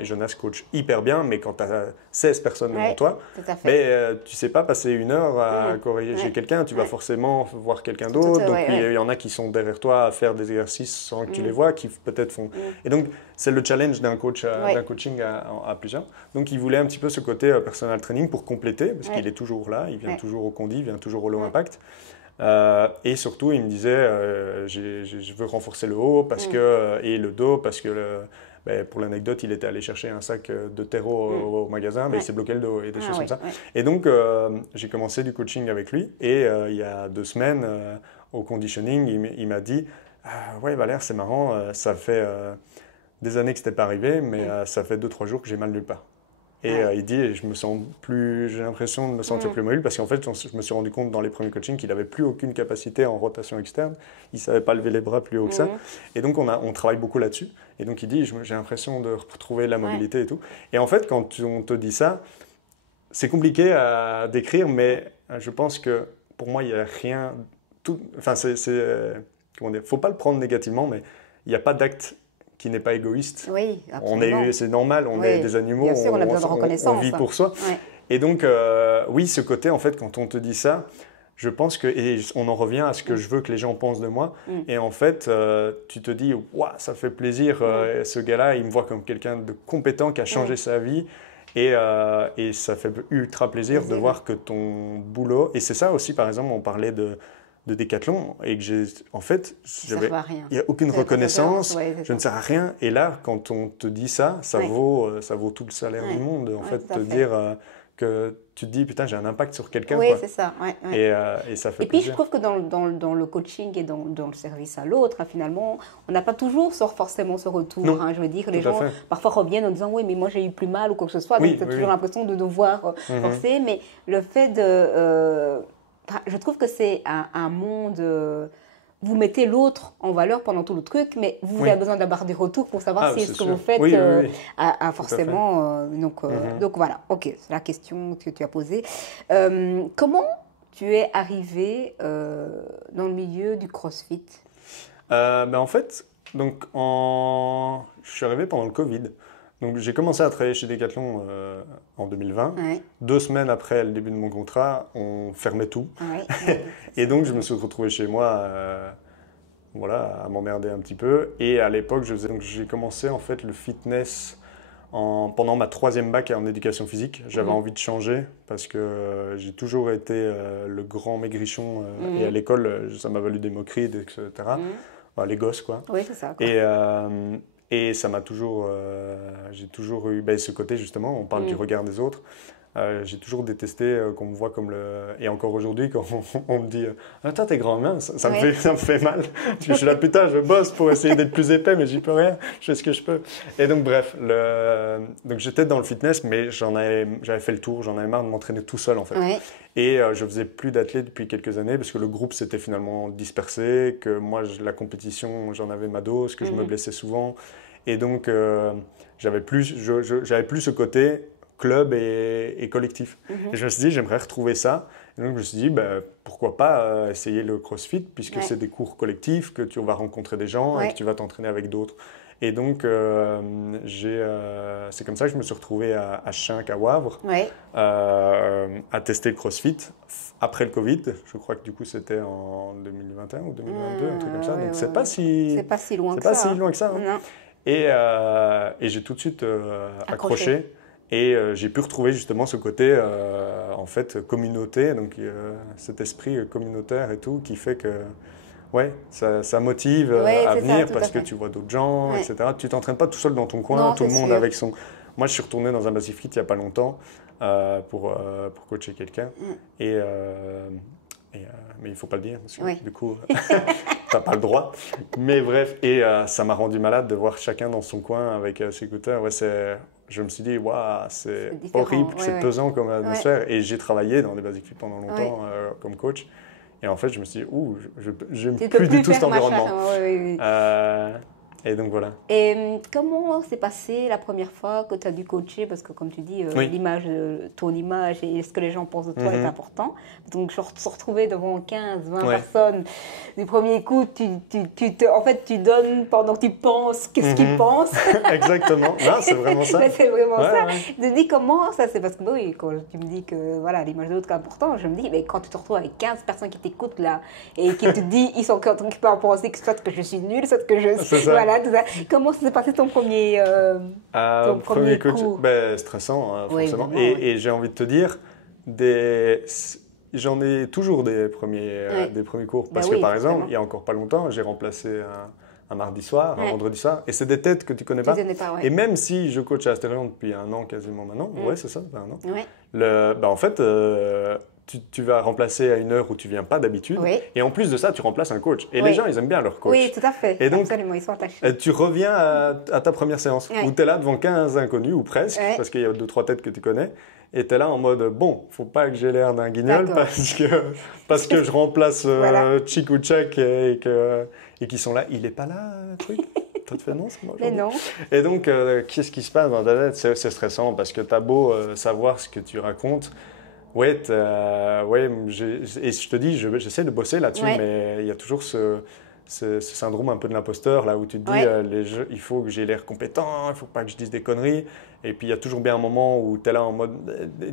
Jonas coach hyper bien, mais quand tu as 16 personnes devant toi, tout à fait. mais, tu ne sais pas passer une heure à corriger quelqu'un, tu vas forcément voir quelqu'un d'autre, donc il y en a qui sont derrière toi à faire des exercices sans que tu les vois, qui peut-être font... Et donc c'est le challenge d'un coaching à plusieurs. Donc il voulait un petit peu ce côté personal training pour compléter, parce qu'il est toujours là, il vient toujours au condi, il vient toujours au low impact. Et surtout, il me disait, je veux renforcer le haut et le dos parce que, pour l'anecdote, il était allé chercher un sac de terreau au magasin, mais il s'est bloqué le dos et des choses comme ça. Et donc, j'ai commencé du coaching avec lui et il y a 2 semaines, au conditioning, il m'a dit, ouais Valère, c'est marrant, ça fait des années que ce n'était pas arrivé, mais ça fait 2-3 jours que j'ai mal nulle part. Et il dit, j'ai l'impression de me sentir plus mobile parce qu'en fait, je me suis rendu compte dans les premiers coachings qu'il n'avait plus aucune capacité en rotation externe. Il ne savait pas lever les bras plus haut que ça. Et donc, on travaille beaucoup là-dessus. Et donc, il dit, j'ai l'impression de retrouver la mobilité et tout. Et en fait, quand on te dit ça, c'est compliqué à décrire, mais je pense que pour moi, il n'y a rien... Enfin, comment dire, il ne faut pas le prendre négativement, mais il n'y a pas d'acte qui n'est pas égoïste. Oui, absolument. C'est normal, on est des animaux, bien sûr, on a besoin de reconnaissance. On vit pour soi. Ouais. Et donc, oui, ce côté, en fait, quand on te dit ça, je pense que, et on en revient à ce que je veux que les gens pensent de moi, et en fait, tu te dis, waouh, ça fait plaisir, ce gars-là, il me voit comme quelqu'un de compétent qui a changé sa vie, et ça fait ultra plaisir de voir que ton boulot, et c'est ça aussi, par exemple, on parlait de Décathlon et que en fait, il n'y a aucune reconnaissance, je ne sers à rien. Et là, quand on te dit ça, ça vaut tout le salaire du monde. En fait, te dire que tu te dis, putain, j'ai un impact sur quelqu'un. Oui, c'est ça. Et ça fait plaisir. Et puis, je trouve que dans le coaching et dans le service à l'autre, finalement, on n'a pas toujours forcément ce retour. Je veux dire, les gens parfois reviennent en disant, oui, mais moi, j'ai eu plus mal ou quoi que ce soit. Donc, tu as toujours l'impression de devoir forcer. Mais le fait de... je trouve que c'est un monde... vous mettez l'autre en valeur pendant tout le truc, mais vous avez besoin d'avoir des retours pour savoir si ce que vous faites a forcément... donc voilà, ok, c'est la question que tu as posée. Comment tu es arrivé dans le milieu du CrossFit? En fait, donc je suis arrivé pendant le Covid. Donc, j'ai commencé à travailler chez Decathlon en 2020. 2 semaines après le début de mon contrat, on fermait tout. Et donc, je me suis retrouvé chez moi à m'emmerder un petit peu. Et à l'époque, j'ai commencé en fait le fitness pendant ma 3e bac en éducation physique. J'avais envie de changer parce que j'ai toujours été le grand maigrichon. Et à l'école, ça m'a valu des moqueries, etc. Les gosses, quoi. Oui, c'est ça, quoi. Et ça m'a toujours... j'ai toujours eu ce côté, justement, on parle du regard des autres. J'ai toujours détesté qu'on me voit comme le... Et encore aujourd'hui, quand on me dit « Attends, t'es grand mince », ça me fait mal. Parce que je suis là, putain, je bosse pour essayer d'être plus épais, mais j'y peux rien, je fais ce que je peux. Et donc, bref, donc, j'étais dans le fitness, mais j'avais fait le tour, j'en avais marre de m'entraîner tout seul, en fait. Et je faisais plus d'athlètes depuis quelques années, parce que le groupe s'était finalement dispersé, que moi, la compétition, j'en avais ma dose, que je me blessais souvent. Et donc, j'avais plus ce côté club et collectif. Et je me suis dit, j'aimerais retrouver ça. Et donc, je me suis dit, pourquoi pas essayer le CrossFit, puisque c'est des cours collectifs, que tu vas rencontrer des gens et que tu vas t'entraîner avec d'autres. Et donc, c'est comme ça que je me suis retrouvé à Schinck, à Wavre, à tester le CrossFit après le Covid. Je crois que du coup, c'était en 2021 ou 2022, un truc comme ça. Donc, c'est pas si loin que ça. Hein. Et j'ai tout de suite accroché. Et j'ai pu retrouver justement ce côté, en fait, communauté, donc cet esprit communautaire et tout, qui fait que ça motive à venir parce que tu vois d'autres gens, etc. Tu t'entraînes pas tout seul dans ton coin, tout le monde avec son... Moi, je suis retourné dans un Basic Fit il n'y a pas longtemps pour coacher quelqu'un. Mais il ne faut pas le dire, parce que du coup, tu n'as pas le droit. Mais bref, et ça m'a rendu malade de voir chacun dans son coin avec ses écouteurs. Ouais, je me suis dit, waouh, c'est horrible, c'est pesant comme atmosphère. Et j'ai travaillé dans les Basic Fit pendant longtemps comme coach. Et en fait, je me suis dit, je n'aime plus du tout cet environnement. Et donc voilà. Et comment s'est passé la première fois que tu as dû coacher? Parce que comme tu dis, ton image et ce que les gens pensent de toi est important. Donc se retrouver devant 15, 20 personnes, du premier coup, en fait, tu donnes pendant que tu penses qu'est-ce qu'ils pensent. Exactement, non, c'est vraiment ça. C'est vraiment ça. Je me dis comment ça, c'est parce que oui, quand tu me dis que voilà, l'image de l'autre est importante, je me dis, mais quand tu te retrouves avec 15 personnes qui t'écoutent là et qui te disent, ils sont en train de penser que soit que je suis nulle, soit que je suis... Voilà, tout ça. Comment s'est passé ton premier cours? Stressant, forcément. Et j'ai envie de te dire, j'en ai toujours des premiers cours. Parce que par exemple, il n'y a encore pas longtemps, j'ai remplacé un mardi soir, un vendredi soir, et c'est des têtes que tu connais pas. Et même si je coach à Astérion depuis 1 an quasiment maintenant, c'est ça, 1 an. En fait, tu vas remplacer à une heure où tu viens pas d'habitude, et en plus de ça, tu remplaces un coach. Et les gens, ils aiment bien leur coach. Oui, tout à fait. Et donc, absolument, ils sont attachés. Tu reviens à ta première séance, où tu es là devant 15 inconnus, ou presque, parce qu'il y a 2-3 têtes que tu connais, et tu es là en mode, bon, faut pas que j'ai l'air d'un guignol, parce que je remplace Chick ou Chuck, et qu'ils sont là. Il est pas là, truc. Toi, tu fais non, c'est moi. Mais non. Et donc, qu'est-ce qui se passe dans ta tête? C'est stressant, parce que tu as beau savoir ce que tu racontes. Et je te dis, j'essaie de bosser là-dessus, mais il y a toujours ce syndrome un peu de l'imposteur, là où tu te dis, il faut que j'ai l'air compétent, il ne faut pas que je dise des conneries. Et puis il y a toujours bien un moment où tu es là en mode,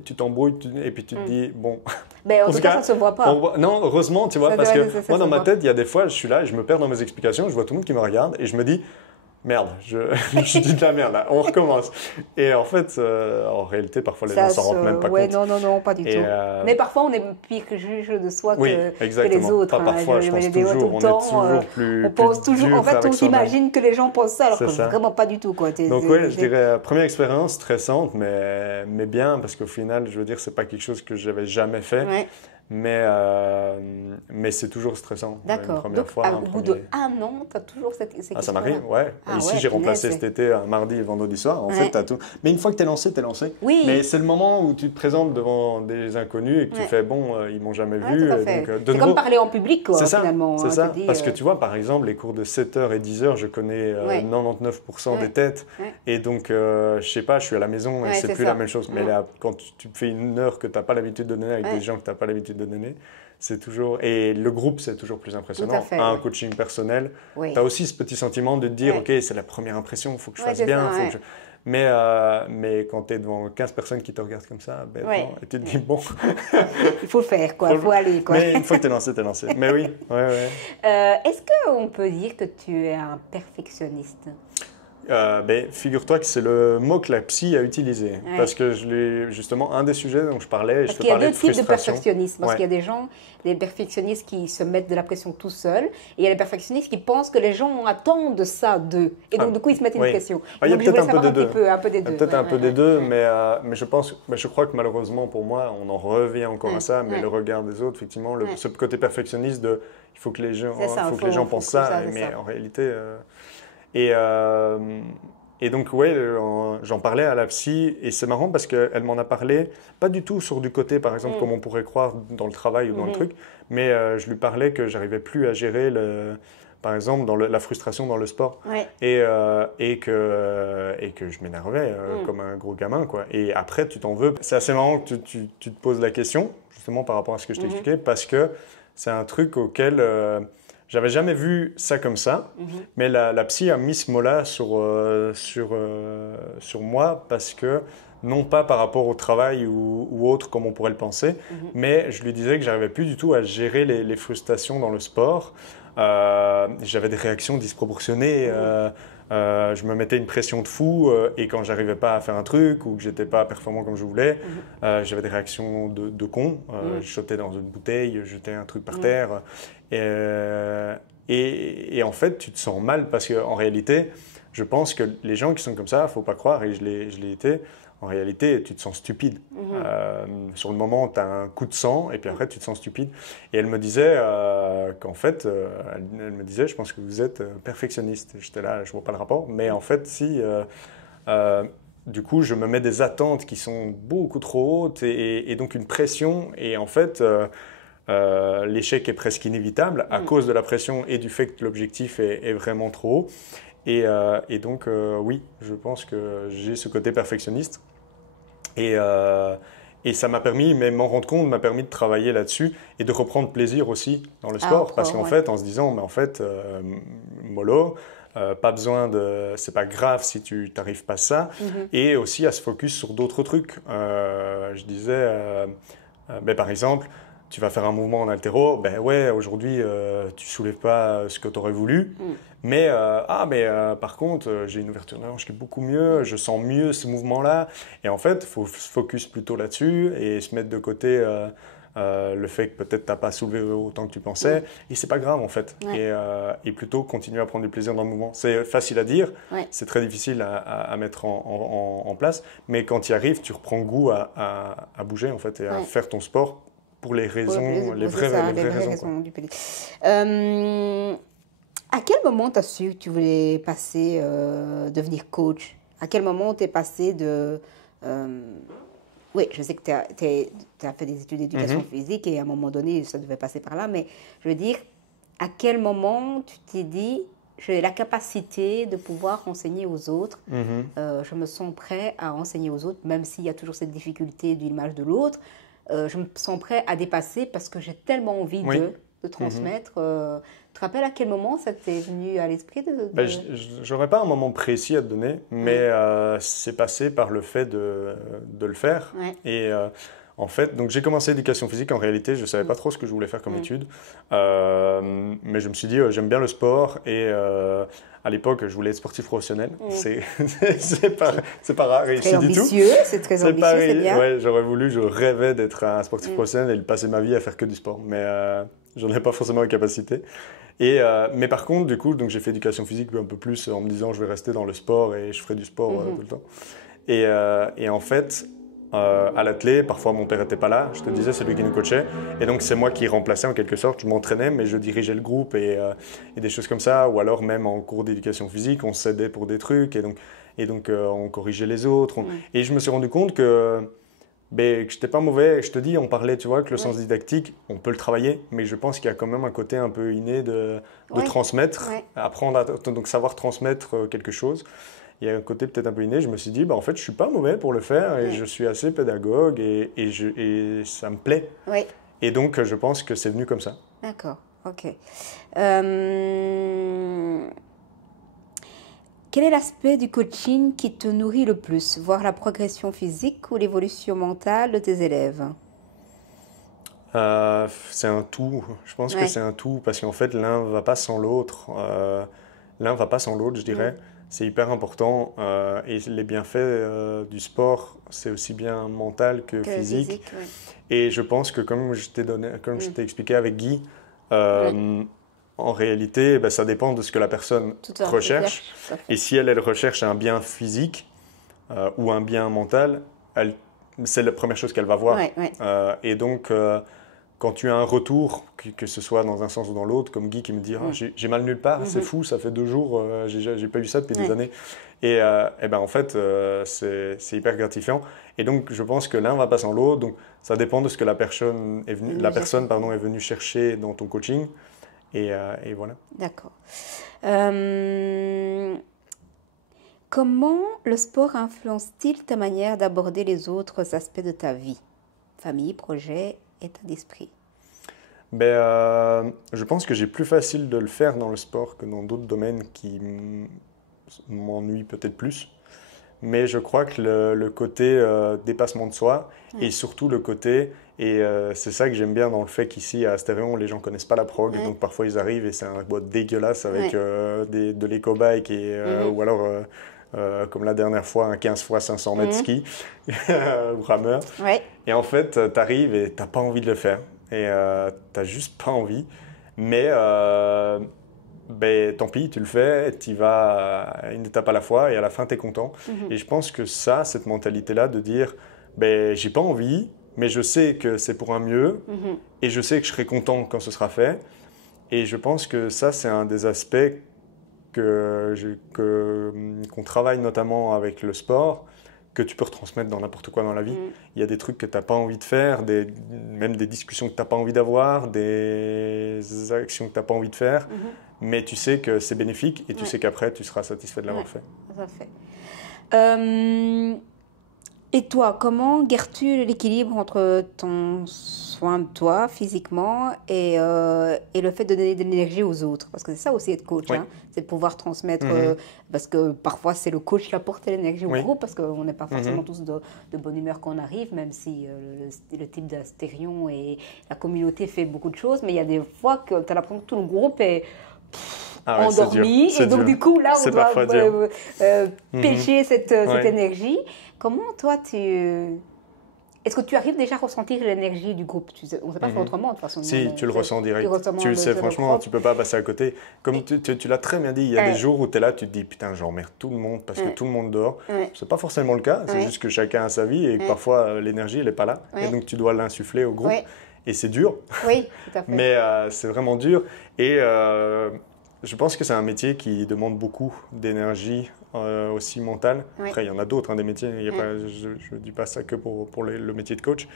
tu t'embrouilles, et puis tu te dis, bon. Mais en tout cas, ça ne se voit pas. Non, heureusement, tu vois, parce que moi, dans ma tête, il y a des fois, je suis là, je me perds dans mes explications, je vois tout le monde qui me regarde, et je me dis, merde, je dis de la merde là, on recommence. Et en fait, en réalité, parfois les gens s'en rendent même pas compte. Non, pas du tout. Mais parfois, on est pire que juge de soi que les autres. Pas parfois, je pense toujours, on est toujours plus. On pense toujours, en fait, on s'imagine que les gens pensent ça, alors que vraiment pas du tout. Quoi. Donc je dirais, première expérience stressante, mais bien, parce qu'au final, je veux dire, c'est pas quelque chose que j'avais jamais fait. Mais c'est toujours stressant. D'accord. Donc, au bout de 1 an, tu as toujours cette ça m'arrive, Ici, j'ai remplacé cet été un mardi et vendredi soir. En fait, tu as tout. Mais une fois que tu es lancé, tu es lancé. Oui. Mais c'est le moment où tu te présentes devant des inconnus et que tu fais, bon, ils m'ont jamais vu. C'est comme parler en public, quoi, finalement. C'est ça. Parce que tu vois, par exemple, les cours de 7h et 10h, je connais 99% des têtes. Et donc, je sais pas, je suis à la maison et c'est plus la même chose. Mais là, quand tu fais 1 heure que tu n'as pas l'habitude de donner avec des gens que tu n'as pas l'habitude de donner, c'est toujours... Et le groupe, c'est toujours plus impressionnant. Un coaching personnel, tu as aussi ce petit sentiment de te dire, OK, c'est la première impression, il faut que je fasse bien. Mais quand tu es devant 15 personnes qui te regardent comme ça, et tu te dis, bon... il faut le faire, quoi. Il faut aller, quoi. Mais une fois que tu es lancé, tu es lancé. Mais oui, Est-ce qu'on peut dire que tu es un perfectionniste? Figure-toi que c'est le mot que la psy a utilisé. Parce que justement, un des sujets dont je parlais, parce qu'il y a 2 types de perfectionnisme. Parce qu'il y a des perfectionnistes qui se mettent de la pression tout seuls, et il y a des perfectionnistes qui pensent que les gens attendent ça d'eux. Et donc, du coup, ils se mettent une pression. Il y a peut-être un peu des deux. Peut-être un peu des deux, mais je crois que malheureusement, pour moi, on en revient encore à ça, mais le regard des autres, effectivement, ce côté perfectionniste de il faut que les gens pensent ça, mais en réalité... Et donc, j'en parlais à la psy, et c'est marrant parce qu'elle m'en a parlé, pas du tout sur du côté, par exemple, comme on pourrait croire dans le travail ou dans le truc, mais je lui parlais que j'arrivais plus à gérer, par exemple, la frustration dans le sport, et que je m'énervais comme un gros gamin, quoi. Et après, tu t'en veux. C'est assez marrant que tu te poses la question, justement, par rapport à ce que je t'expliquais, parce que c'est un truc auquel... J'avais jamais vu ça comme ça, mais la psy a mis ce mot-là sur moi parce que, non pas par rapport au travail ou autre comme on pourrait le penser, mais je lui disais que j'arrivais plus du tout à gérer les frustrations dans le sport. J'avais des réactions disproportionnées. Je me mettais une pression de fou et quand j'arrivais pas à faire un truc ou que j'étais pas performant comme je voulais, j'avais des réactions de con. Je sautais dans une bouteille, je jetais un truc par terre. Et en fait, tu te sens mal parce qu'en réalité, je pense que les gens qui sont comme ça, il ne faut pas croire, et je l'ai été, en réalité, tu te sens stupide. Sur le moment, tu as un coup de sang, et puis après, tu te sens stupide. Et elle me disait qu'en fait, elle me disait, je pense que vous êtes perfectionniste. J'étais là, je ne vois pas le rapport, mais en fait, si... du coup, je me mets des attentes qui sont beaucoup trop hautes et donc une pression. Et en fait, l'échec est presque inévitable à cause de la pression et du fait que l'objectif est vraiment trop haut. Et donc, oui, je pense que j'ai ce côté perfectionniste. Et ça m'a permis, mais m'en rendre compte, m'a permis de travailler là-dessus et de reprendre plaisir aussi dans le sport. Parce qu'en fait, en se disant, mais en fait, mollo, pas besoin de... C'est pas grave si tu n'arrives pas à ça. Et aussi à se focus sur d'autres trucs. Je disais, par exemple, tu vas faire un mouvement en haltéro, ben ouais, aujourd'hui, tu soulèves pas ce que tu aurais voulu. Mais, par contre, j'ai une ouverture de hanche qui est beaucoup mieux, je sens mieux ce mouvement-là. Et en fait, il faut se focus plutôt là-dessus et se mettre de côté le fait que peut-être tu n'as pas soulevé autant que tu pensais. Et c'est pas grave, en fait. Et plutôt continuer à prendre du plaisir dans le mouvement. C'est facile à dire, c'est très difficile à mettre en place. Mais quand tu y arrives, tu reprends goût à bouger, en fait, et à faire ton sport pour les raisons, les vraies raisons du plaisir. À quel moment tu as su que tu voulais passer, devenir coach? À quel moment tu es passé de... oui, je sais que tu as fait des études d'éducation physique et à un moment donné, ça devait passer par là, mais je veux dire, à quel moment tu t'es dit, j'ai la capacité de pouvoir enseigner aux autres, je me sens prêt à enseigner aux autres, même s'il y a toujours cette difficulté de l'image de l'autre, je me sens prêt à dépasser parce que j'ai tellement envie de transmettre. Tu te rappelles à quel moment ça t'est venu à l'esprit J'aurais pas un moment précis à te donner, mais c'est passé par le fait de le faire. Et en fait, donc j'ai commencé l'éducation physique. En réalité, je ne savais pas trop ce que je voulais faire comme étude. Mais je me suis dit, j'aime bien le sport. Et à l'époque, je voulais être sportif professionnel. C'est pas rare réussi du tout. C'est très ambitieux, c'est bien. Ouais, je rêvais d'être un sportif professionnel et de passer ma vie à faire que du sport. Mais j'en ai pas forcément la capacité. Mais par contre, du coup, donc j'ai fait éducation physique un peu plus en me disant je vais rester dans le sport et je ferai du sport tout le temps. Et en fait, à l'athlé, parfois mon père n'était pas là, je te disais, c'est lui qui nous coachait. Et donc c'est moi qui remplaçais en quelque sorte, je m'entraînais, mais je dirigeais le groupe et des choses comme ça. Ou alors même en cours d'éducation physique, on s'aidait pour des trucs et donc on corrigeait les autres. Et je me suis rendu compte que je n'étais pas mauvais. Je te dis, on parlait, tu vois, que le sens didactique, on peut le travailler, mais je pense qu'il y a quand même un côté un peu inné de transmettre, apprendre à donc savoir transmettre quelque chose. Il y a un côté peut-être un peu inné. Je me suis dit, en fait, je ne suis pas mauvais pour le faire et je suis assez pédagogue et ça me plaît. Et donc, je pense que c'est venu comme ça. D'accord, ok. Quel est l'aspect du coaching qui te nourrit le plus? Voir la progression physique ou l'évolution mentale de tes élèves? C'est un tout. Je pense que c'est un tout parce qu'en fait, l'un ne va pas sans l'autre. Je dirais. C'est hyper important. Et les bienfaits du sport, c'est aussi bien mental que physique. Et je pense que comme je t'ai expliqué avec Guy, en réalité, ça dépend de ce que la personne recherche. Et si elle recherche un bien physique ou un bien mental, c'est la première chose qu'elle va voir. Et donc, quand tu as un retour, que ce soit dans un sens ou dans l'autre, comme Guy qui me dit j'ai mal nulle part, c'est fou, ça fait 2 jours, j'ai pas eu ça depuis des années. Et en fait, c'est hyper gratifiant. Et donc, je pense que l'un va pas sans l'autre. Donc, ça dépend de ce que la personne est venue chercher dans ton coaching. Et voilà. D'accord. Comment le sport influence-t-il ta manière d'aborder les autres aspects de ta vie? Famille, projet, état d'esprit? Je pense que j'ai plus facile de le faire dans le sport que dans d'autres domaines qui m'ennuient peut-être plus. Mais je crois que le côté dépassement de soi et surtout le côté... Et c'est ça que j'aime bien dans le fait qu'ici à Astérion, les gens ne connaissent pas la prog. Donc parfois ils arrivent et c'est un boîte dégueulasse avec de l'éco-bike ou alors, comme la dernière fois, un 15 x 500 mètres ski ou rameur. Et en fait, tu arrives et tu n'as pas envie de le faire. Et tu n'as juste pas envie. Mais ben, tant pis, tu le fais, tu y vas une étape à la fois et à la fin, tu es content. Et je pense que cette mentalité-là de dire, ben, j'ai pas envie, mais je sais que c'est pour un mieux et je sais que je serai content quand ce sera fait. Et je pense que ça, c'est un des aspects qu'on travaille notamment avec le sport, que tu peux retransmettre dans n'importe quoi dans la vie. Il y a des trucs que tu n'as pas envie de faire, même des discussions que tu n'as pas envie d'avoir, des actions que tu n'as pas envie de faire, mais tu sais que c'est bénéfique et tu sais qu'après, tu seras satisfait de l'avoir fait. Tout à fait. Et toi, comment gardes-tu l'équilibre entre ton soin de toi physiquement et le fait de donner de l'énergie aux autres? Parce que c'est ça aussi être coach, hein, c'est de pouvoir transmettre, parce que parfois c'est le coach qui apporte l'énergie au groupe, parce qu'on n'est pas forcément tous de bonne humeur quand on arrive, même si le type d'Astérion et la communauté fait beaucoup de choses, mais il y a des fois que tu as l'impression que tout le groupe est endormi, et donc du coup là on doit pêcher cette énergie. Comment toi est-ce que tu arrives déjà à ressentir l'énergie du groupe? On ne sait pas faire autrement de toute façon. Si, tu le ressens direct. Tu le sais, franchement, tu ne peux pas passer à côté. Comme tu l'as très bien dit, il y a des jours où tu es là, tu te dis putain, j'emmerde tout le monde parce que tout le monde dort. Ce n'est pas forcément le cas, c'est juste que chacun a sa vie et que parfois l'énergie, elle n'est pas là. Et donc tu dois l'insuffler au groupe. Et c'est dur. Oui, tout à fait. Mais c'est vraiment dur. Et je pense que c'est un métier qui demande beaucoup d'énergie, aussi mentale. Après, il y en a d'autres, des métiers. Je ne dis pas ça que pour le métier de coach.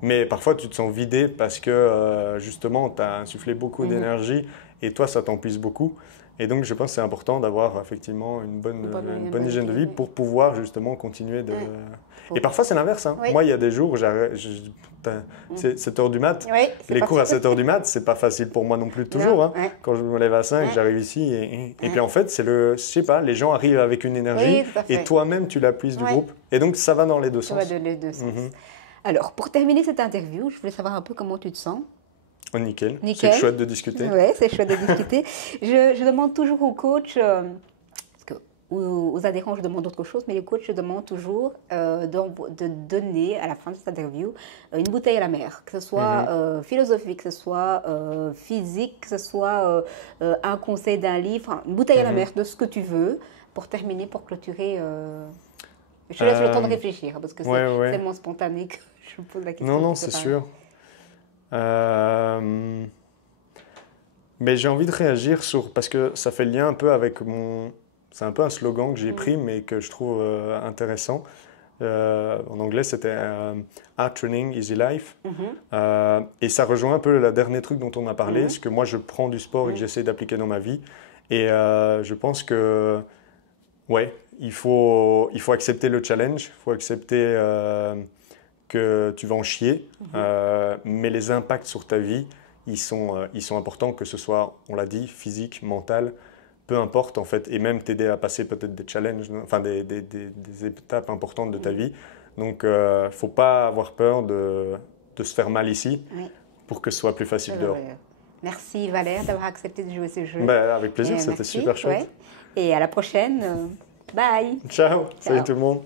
Mais parfois, tu te sens vidé parce que justement, tu as insufflé beaucoup d'énergie et toi, ça t'empuise beaucoup. Et donc, je pense que c'est important d'avoir effectivement une bonne hygiène de vie pour pouvoir justement continuer de... Et parfois, c'est l'inverse. Hein. Moi, il y a des jours où c'est 7h du mat. Les cours à 7h du mat, c'est pas facile pour moi non plus toujours. Hein. Quand je me lève à 5, j'arrive ici. Et puis en fait, je sais pas, les gens arrivent avec une énergie et toi-même, tu la puises du groupe. Et donc, ça va dans les deux sens. Ça va dans les deux sens. Alors, pour terminer cette interview, je voulais savoir un peu comment tu te sens. Oh, nickel. C'est chouette de discuter. Oui, c'est chouette de discuter. Je demande toujours aux coachs, aux adhérents, je demande autre chose, mais les coachs, je demande toujours de donner à la fin de cette interview une bouteille à la mer, que ce soit philosophique, que ce soit physique, que ce soit un conseil d'un livre, une bouteille à la mer de ce que tu veux, pour terminer, pour clôturer. Je te laisse le temps de réfléchir, parce que c'est tellement spontané que je me pose la question. Non, c'est sûr. Mais j'ai envie de réagir parce que ça fait le lien un peu avec c'est un peu un slogan que j'ai pris mais que je trouve intéressant. En anglais c'était Hard Training, Easy Life. Et ça rejoint un peu le dernier truc dont on a parlé, ce que moi je prends du sport et que j'essaie d'appliquer dans ma vie. Et je pense que il faut accepter le challenge, il faut accepter que tu vas en chier, mais les impacts sur ta vie, ils sont importants, que ce soit, on l'a dit, physique, mental, peu importe en fait, et même t'aider à passer peut-être des challenges, enfin des étapes importantes de ta vie. Donc, il ne faut pas avoir peur de se faire mal ici pour que ce soit plus facile dehors. Merci Valère d'avoir accepté de jouer ce jeu. Avec plaisir, c'était super chouette. Et à la prochaine. Bye. Ciao. Salut tout le monde.